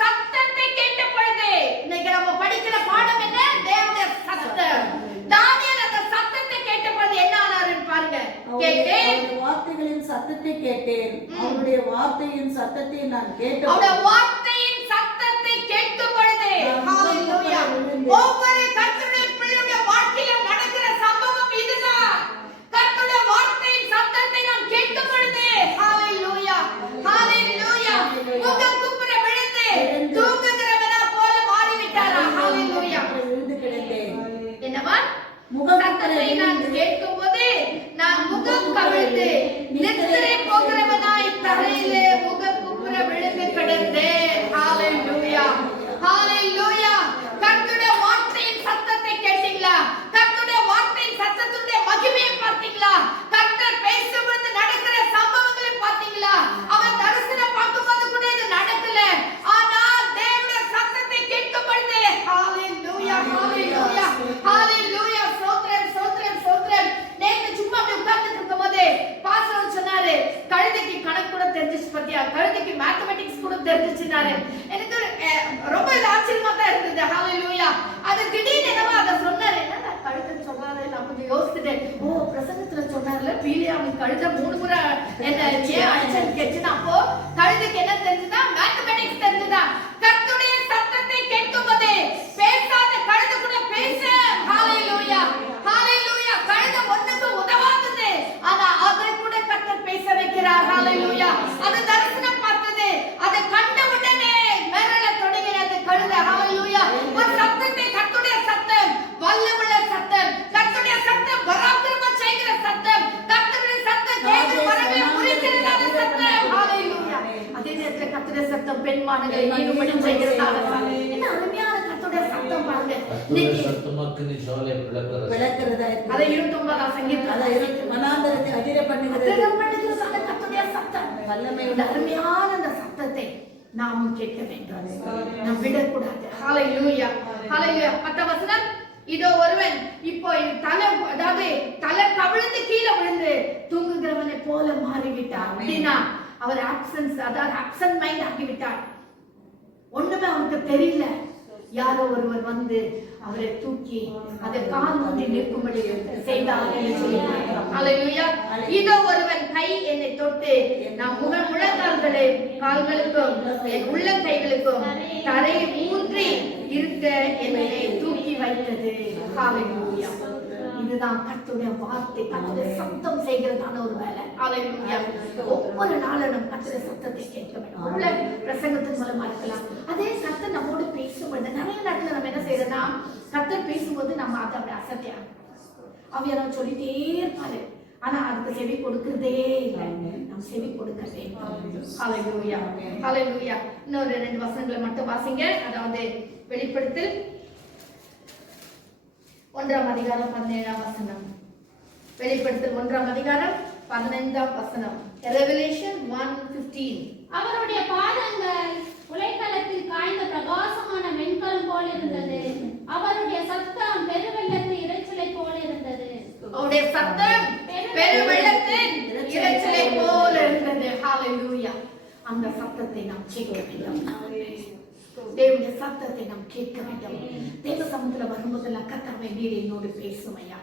சத்தத்தை கேட்ட பொழுது இன்னைக்கு நம்ம படிக்கிற பாடம் என்ன? தேவனுடைய சத்தம். தானியேல் அந்த சத்தத்தை கேட்ட பொழுது என்ன ஆனாருன்னு பாருங்க. கேட்டேன், வார்த்தைகளின் சத்தத்தை கேட்டேன். அவருடைய வார்த்தையின் சத்தத்தை நான் கேட்டேன். அவருடைய வார்த்தையின் சத்தத்தை கேட்கும் பொழுது ஹalleluya. ஒவ்வொரு கர்த்தருடைய பிள்ளையுடைய வாழ்க்கையில நடக்கிற சம்பவம் இதுதான். கர்த்தருடைய வார்த்தையின் சத்தத்தை நாம் கேட்கும் பொழுது ஹalleluya. ஹalleluya. முகங்குப்புற விழுந்து தூங்குகிறவனா போல மாறிவிட்டாரா? ஹalleluya. விழுந்து கிடந்தேன். என்னவா? சத்தத்தை நான் கேட்கும்போது நான் முகம் கவிழ்ந்து நித்திரை போகிறவனாய் தரையிலே முகங்குப்புற விழுந்து கிடந்தேன். ஹalleluya. ஹalleluya. கர்த்தருடைய வார்த்தையின் சத்தத்தை கேட்டீங்களா? கர்த்தருடைய வார்த்தையின் சத்தத்துடைய மகிமையை பார்த்தீங்களா? கர்த்தர் பேசும்போது நடக்கிற சம்பவங்களை பார்த்தீங்களா? அவர் தரிசனம் பார்க்கும்போது கூட இது நடக்கல. ஆனால் தேவனுடைய சத்தத்தை கேட்கும் பொழுது ஹalleluya. ஹalleluya. ஹalleluya. ஸ்தோத்திரம், ஸ்தோத்திரம், ஸ்தோத்திரம். நேத்து சும்மா அப்படி உட்கார்ந்துட்டு இருக்கும்போது பாஸ்டர் சொன்னாரு, கழுதைக்கு கணக்கு கூட தெரிஞ்சிச்சு பத்தியா, கழுதைக்கு மேத்தமெட்டிக்ஸ் கூட தெரிஞ்சிச்சுனாரு. எனக்கு ரொம்ப ஆச்சரியமா தான் இருந்தது. ஹalleluya. அது திடீர்னு என்னவா அதை சொன்னாரு. என்னடா கழுதைன்னு சொல்றாரு, நான் கொஞ்சம் யோசிச்சுட்டேன். ஓ, பிரசங்கத்துல சொன்னார்ல பீலியாமின் கழுதை 3 முறை என்ன ஏன் அடிச்சன்னு கேட்டுனா, அப்போ கழுதைக்கு என்ன தெரிஞ்சுதா? மேத்தமெட்டிக்ஸ் தெரிஞ்சுதா? கர்த்தருடைய சத்தத்தை கேட்கும்போது பேசாத கழுதை கூட பேச. ஹalleluya. ஹalleluya. கழுதை ஒண்ணுக்கு உதவாதது, ஆனா அதை கூட கர்த்தர் பேச வைக்கிறார். ஹalleluya. அது தரிசனம் பார்த்தது. அதை கண்ட உடனே மேல தொடங்கினது கழுதை. ஹalleluya. ஒரு சத்தத்தை, கர்த்தருடைய சத்தம் வல்லமுள்ள சத்தம், கர்த்தருடைய சத்தம் பராக்கிரமம் செய்கிற சத்தம், கர்த்தருடைய சத்தம் கேட்கிற வரவே புரிந்திருக்காத சத்தம். ஹalleluya. அதே நேரத்தில் கர்த்தருடைய சத்தம் பெண்மானங்களை ஈடுபடி செய்கிறதால என்ன அருமையான கர்த்தருடைய சத்தம் பாருங்க. இன்னைக்கு சத்தமாக்கினி ஜுவாலை விளக்குறதா இருக்கு. அதை 29ஆம் சங்கீதம் அதை மனாந்தரத்தை அதிர பண்ணுகிறது. அந்த கர்த்தருடைய சத்தம் வல்லமையோட அருமையான அந்த சத்தத்தை நாமும் கேட்க வேண்டும். நாம் விடக்கூடாது. ஹalleluya. ஹalleluya. 10ஆம் வசனம். இதோ ஒருவன் இப்போ தலை, அதாவது தலை கவிழ்ந்து கீழே விழுந்து தூங்குகிறவனை போல மாறிவிட்டார். அப்படின்னா அவர் ஆப்சன்ஸ், அதாவது ஆப்சன்ட் மைண்ட் ஆகிவிட்டார். ஒண்ணுமே அவருக்கு தெரியல. யாரோ ஒருவர் வந்து அவரை தூக்கி அதை கால் ஊன்றி நிற்கும்படி செய்தார் என்று சொல்லி பார்க்கிறோம். ஹalleluya. இதோ ஒருவன் கை என்னை தொட்டு நான் முழங்கால்களை கால்களுக்கும் என் உள்ளங்கைகளுக்கும் தரையில் ஊன்றி இருக்க என்னை தூக்கி வைத்தது. ஹalleluya. இதுதான் கர்த்தருடைய வார்த்தை, கர்த்தருடைய சத்தம் செய்கிறதான ஒரு வேலை. ஹalleluya. ஒவ்வொரு நாளும் நம்ம கர்த்தருடைய சத்தத்தை கேட்க வேண்டும். உள்ள பிரசங்கத்தின் மூலமா இருக்கலாம். அதே சத்தம் நம்மோடு பேசும்போது நிறைய நேரத்துல நம்ம என்ன செய்யறோம்னா, கர்த்தர் பேசும்போது நம்ம அதை அப்படி அசத்தியா அவையாரம் சொல்லிட்டே இருப்பாரு. ஆனா அதுக்கு செவி கொடுக்கிறதே இல்லை. நம்ம செவி கொடுக்க வேண்டும். ஹalleluya. ஹalleluya. இன்னொரு 2 வசனங்களை மட்டும் வாசிங்க. அதாவது வெளிப்படுத்தல் 1ஆம் அதிகாரம் 17ஆம் வசனம். வெளிப்படுத்தல் 1ஆம் அதிகாரம் 15ஆம் வசனம். Revelation 1:15. அவருடைய பாதங்கள் உலைக்களத்தில் காய்ந்த பிரகாசமான வெண்கலம் போல் இருந்தது. அவருடைய சத்தம் பெருவெள்ளத்தின் இரைச்சலை போல இருந்தது. அவருடைய சத்தம் பெருவெள்ளத்தின் இரைச்சலை போல இருந்தது. ஹalleluya. அந்த சத்தத்தை நாம் கேட்க வேண்டும். தேவனுடைய சத்தத்தை நாம் கேட்க வேண்டும். தேவ சமூகத்துல வரும்போதெல்லாம் கர்த்தாவே நீர் என்னோடு பேசும் ஐயா.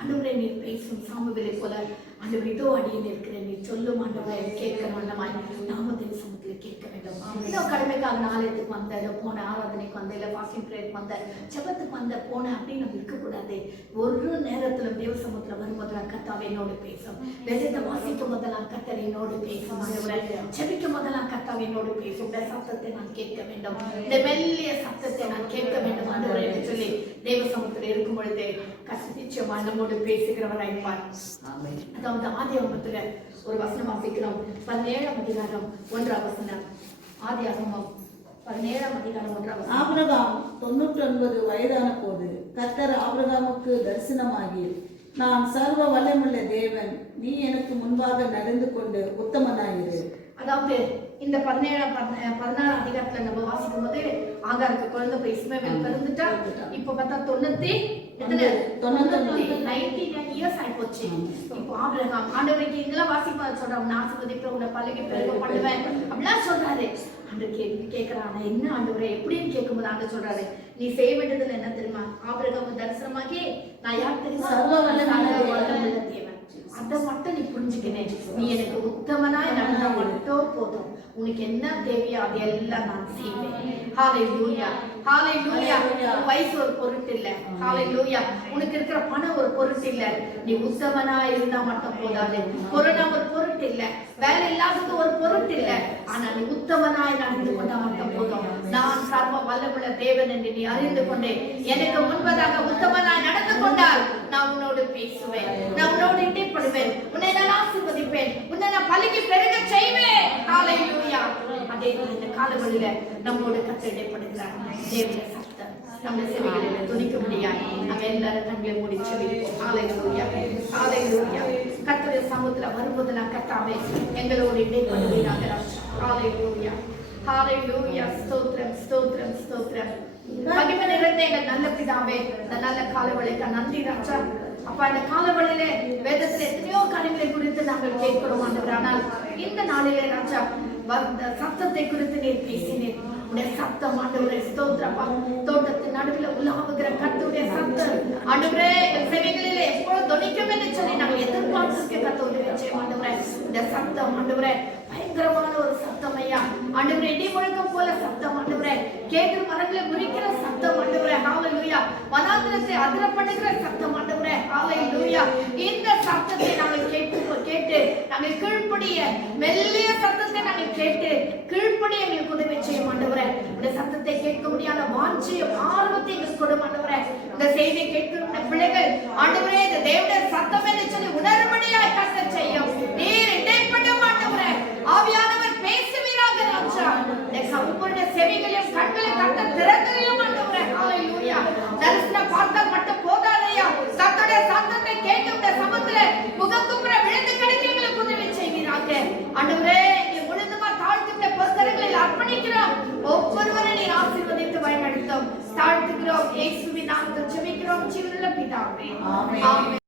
ஆண்டவரே நீர் பேசும் சாமுவேலை போல ஆண்டவரே இதோ அடியில் இருக்கிறேன் நீர் சொல்லும் ஆண்டவரே கேட்க வண்ணமாய் நாம தேவ சமூகத்துல கேட்க வேண்டும். இன்னும் கடமைக்காக நாளத்துக்கு வந்த போன ஆராதனைக்கு வந்த இல்ல பாசிங் பிரேயருக்கு வந்த ஜெபத்துக்கு வந்த போன அப்படின்னு நம்ம இருக்கக்கூடாது. ஒரு நேரத்துல தேவ சமூகத்துல வரும்போதெல்லாம் கர்த்தாவே என்னோடு பேசும். வேதத்தை வாசிக்கும் போதெல்லாம் கர்த்தர் என்னோடு பேசும். ஆண்டவரே ஜெபிக்கும் போதெல்லாம் கர்த்தாவே என்னோடு பேசும். இந்த சத்தத்தை நான் கேட்க வேண்டும். இந்த மெல்லிய சத்தத்தை நான் கேட்க வேண்டும் ஆண்டவரே என்று சொல்லி தேவ சமூகத்தில் இருக்கும் பொழுது நிச்சயமா நம்மோடு பேசுகிறவராயிருப்பார். அதாவது ஆதியாகமத்துல ஒரு வசனம் வாசிக்கிறோம். 17ஆம் அதிகாரம் 1ஆம் வசனம். ஆதியாகமம் 17ஆம் அதிகாரம் 1ஆம் வசனம். ஆபிரகாம் 99 வயதான போது கர்த்தர் ஆபிரகாமுக்கு தரிசனமாகி, நான் சர்வ வல்லமுள்ள தேவன், நீ எனக்கு முன்பாக நடந்து கொண்டு உத்தமனாயிரு. அதாவது இந்த 16ஆம் அதிகாரத்துல நம்ம வாசிக்கும் போது ஆகாருக்கு குழந்தை போய் இஸ்மவேல் பிறந்துட்டா. இப்ப பார்த்தா 99 இயர்ஸ் ஆயிப்போச்சு. இப்போ ஆபிரகாம் ஆண்டவருக்கு எங்கெல்லாம் வாசிப்பா சொல்றாங்க, நான் ஆசீர்வதிப்பேன், உன்னை பழகி பெருக பண்ணுவேன் அப்படிலாம் சொல்றாரு. ஆண்டவர் கேட்கிறாங்க, என்ன ஆண்டவரே எப்படின்னு கேட்கும்போது ஆண்டவர் சொல்றாரு, நீ செய்ய வேண்டியதுல என்ன தெரியுமா? ஆபிரகாம் தரிசனமாகி, நான் யார் தெரியுமா? சர்வ வல்லமையுள்ள தேவன். அதை மட்டும் நீ புரிஞ்சுக்கினேன். நீ எனக்கு உத்தமனாய் நடந்தா மட்டும் போதும். உனக்கு என்ன தேவையோ அதையெல்லாம் நான் செய்வேன். ஹalleluya, ஹalleluya. வயசு ஒரு பொருட்டு இல்ல. ஹalleluya. உனக்கு இருக்கிற பணம் ஒரு பொருட்டு இல்ல. நீ உத்தமனாய் இருந்தா மட்டும் போதாது. கொரோனா ஒரு பொருட்டு இல்ல, வேலை இல்லாதது ஒரு பொருட்டு இல்ல. ஆனா நீ உத்தமனாய் நடந்து கொண்டா மட்டும் போதும். நான் சர்வ வல்லமுள்ள தேவன் என்று நீ அறிந்து கொண்டே எனக்கு முன்பதாக உத்தமனாய் நடந்து கொண்டால் நான் உன்னோடு பேசுவேன், நான் உன்னோடு இடைப்படுவேன், உன்னை நான் ஆசீர்வதிப்பேன், உன்னை நான் பலுகி பெருக செய்வேன். ஹalleluya. அதே இந்த காலவெளியில நம்மோடு கர்த்தர் இடைப்படுகிறார். தேவனுடைய சத்தம் நம்ம செவிகளிலே துணிக்க முடியாது. நம்ம எல்லாரும் கண்களை மூடி செவிப்போம். ஹalleluya, ஹalleluya. கர்த்தருடைய சமூகத்துல வரும்போதெல்லாம் கர்த்தாவே எங்களோடு இடைப்படுவீராக. ஹalleluya, ஹalleluya. ஸ்தோத்திரம், ஸ்தோத்திரம், ஸ்தோத்திரம். மகிமை நிறைந்த எங்கள் நல்ல பிதாவே, இந்த நல்ல காலவெளிக்கு நன்றி ராஜா. அப்பா, இந்த காலவெளியில வேதத்துல எத்தனையோ காரியங்களை குறித்து நாங்கள் கேட்கிறோம் ஆண்டவர். ஆனால் இந்த நாளிலே ராஜா சத்தத்தை குறித்து நீர் பேசினீர். உடைய சத்தம் ஆண்டவரே ஸ்தோத்திரப்பா. தோட்டத்தின் நடுவில் உலாவுகிற கர்த்தருடைய சத்தம் ஆண்டவரே எங்கள் செவிகளிலே எப்பொழுது தொனிக்கும் என்று சொல்லி நாங்கள் எதிர்பார்த்திருக்க கர்த்தருடைய நிச்சயம் ஆண்டவரே. இந்த சத்தம் ஆண்டவரே பயங்கரமான ஒரு சத்தம் ஐயா ஆண்டவரே. இடி முழக்கம் போல சத்தம் ஆண்டவரே. கேது மரங்களை முறிக்கிற சத்தம் ஆண்டவரே. ஹalleluya. வனாந்திரத்தை அதிர பண்ணுகிற சத்தம் ஆண்டவரே. ஹalleluya. இந்த சத்தத்தை நாங்கள் கேட்டு நாங்கள் கீழ்ப்படிய மெல்லிய சத்தத்தை நாங்கள் கேட்டு கீழ்ப்படிய எங்களுக்கு உதவி செய்யும் ஆண்டவரே. இந்த சத்தத்தை கேட்க முடியாத வாஞ்சையும் ஆர்வத்தை எங்களுக்கு கொடும் ஆண்டவரே. இந்த செய்தியை கேட்கிற பிள்ளைகள் ஆண்டவரே இந்த தேவனுடைய சத்தம் என்று சொல்லி உணர்வுபடியாய் கர்த்தர் செய்யும். நீர் இடைப்படும் ஆண்டவரே. ஆவியானவர் பேசுவீராக ராஜா. இந்த சம்பூர்ண செவிகளையும் கண்களையும் கர்த்தர் திறந்தறியும் ஆண்டவரே. ஹalleluya. தரிசனம் பார்த்தால் மட்டும் போதாதையா, கர்த்தருடைய சத்தத்தை கேட்டு இந்த சமூகத்திலே முகங்குப்புற விழுந்து கிடக்க எங்களுக்கு உதவி செய்வீராக ஆண்டவரே. முழுதுமா தாழ்த்துட்ட பொறுத்தரைகளில் அர்ப்பணிக்கிறோம். ஒவ்வொருவரை நீ ஆசீர்வதித்து வழிநடத்தும். தாழ்த்துகிறோம். இயேசுவின் நாமத்தில் ஜெபிக்கிறோம் ஜீவனுள்ள பிதாவே. ஆமென்.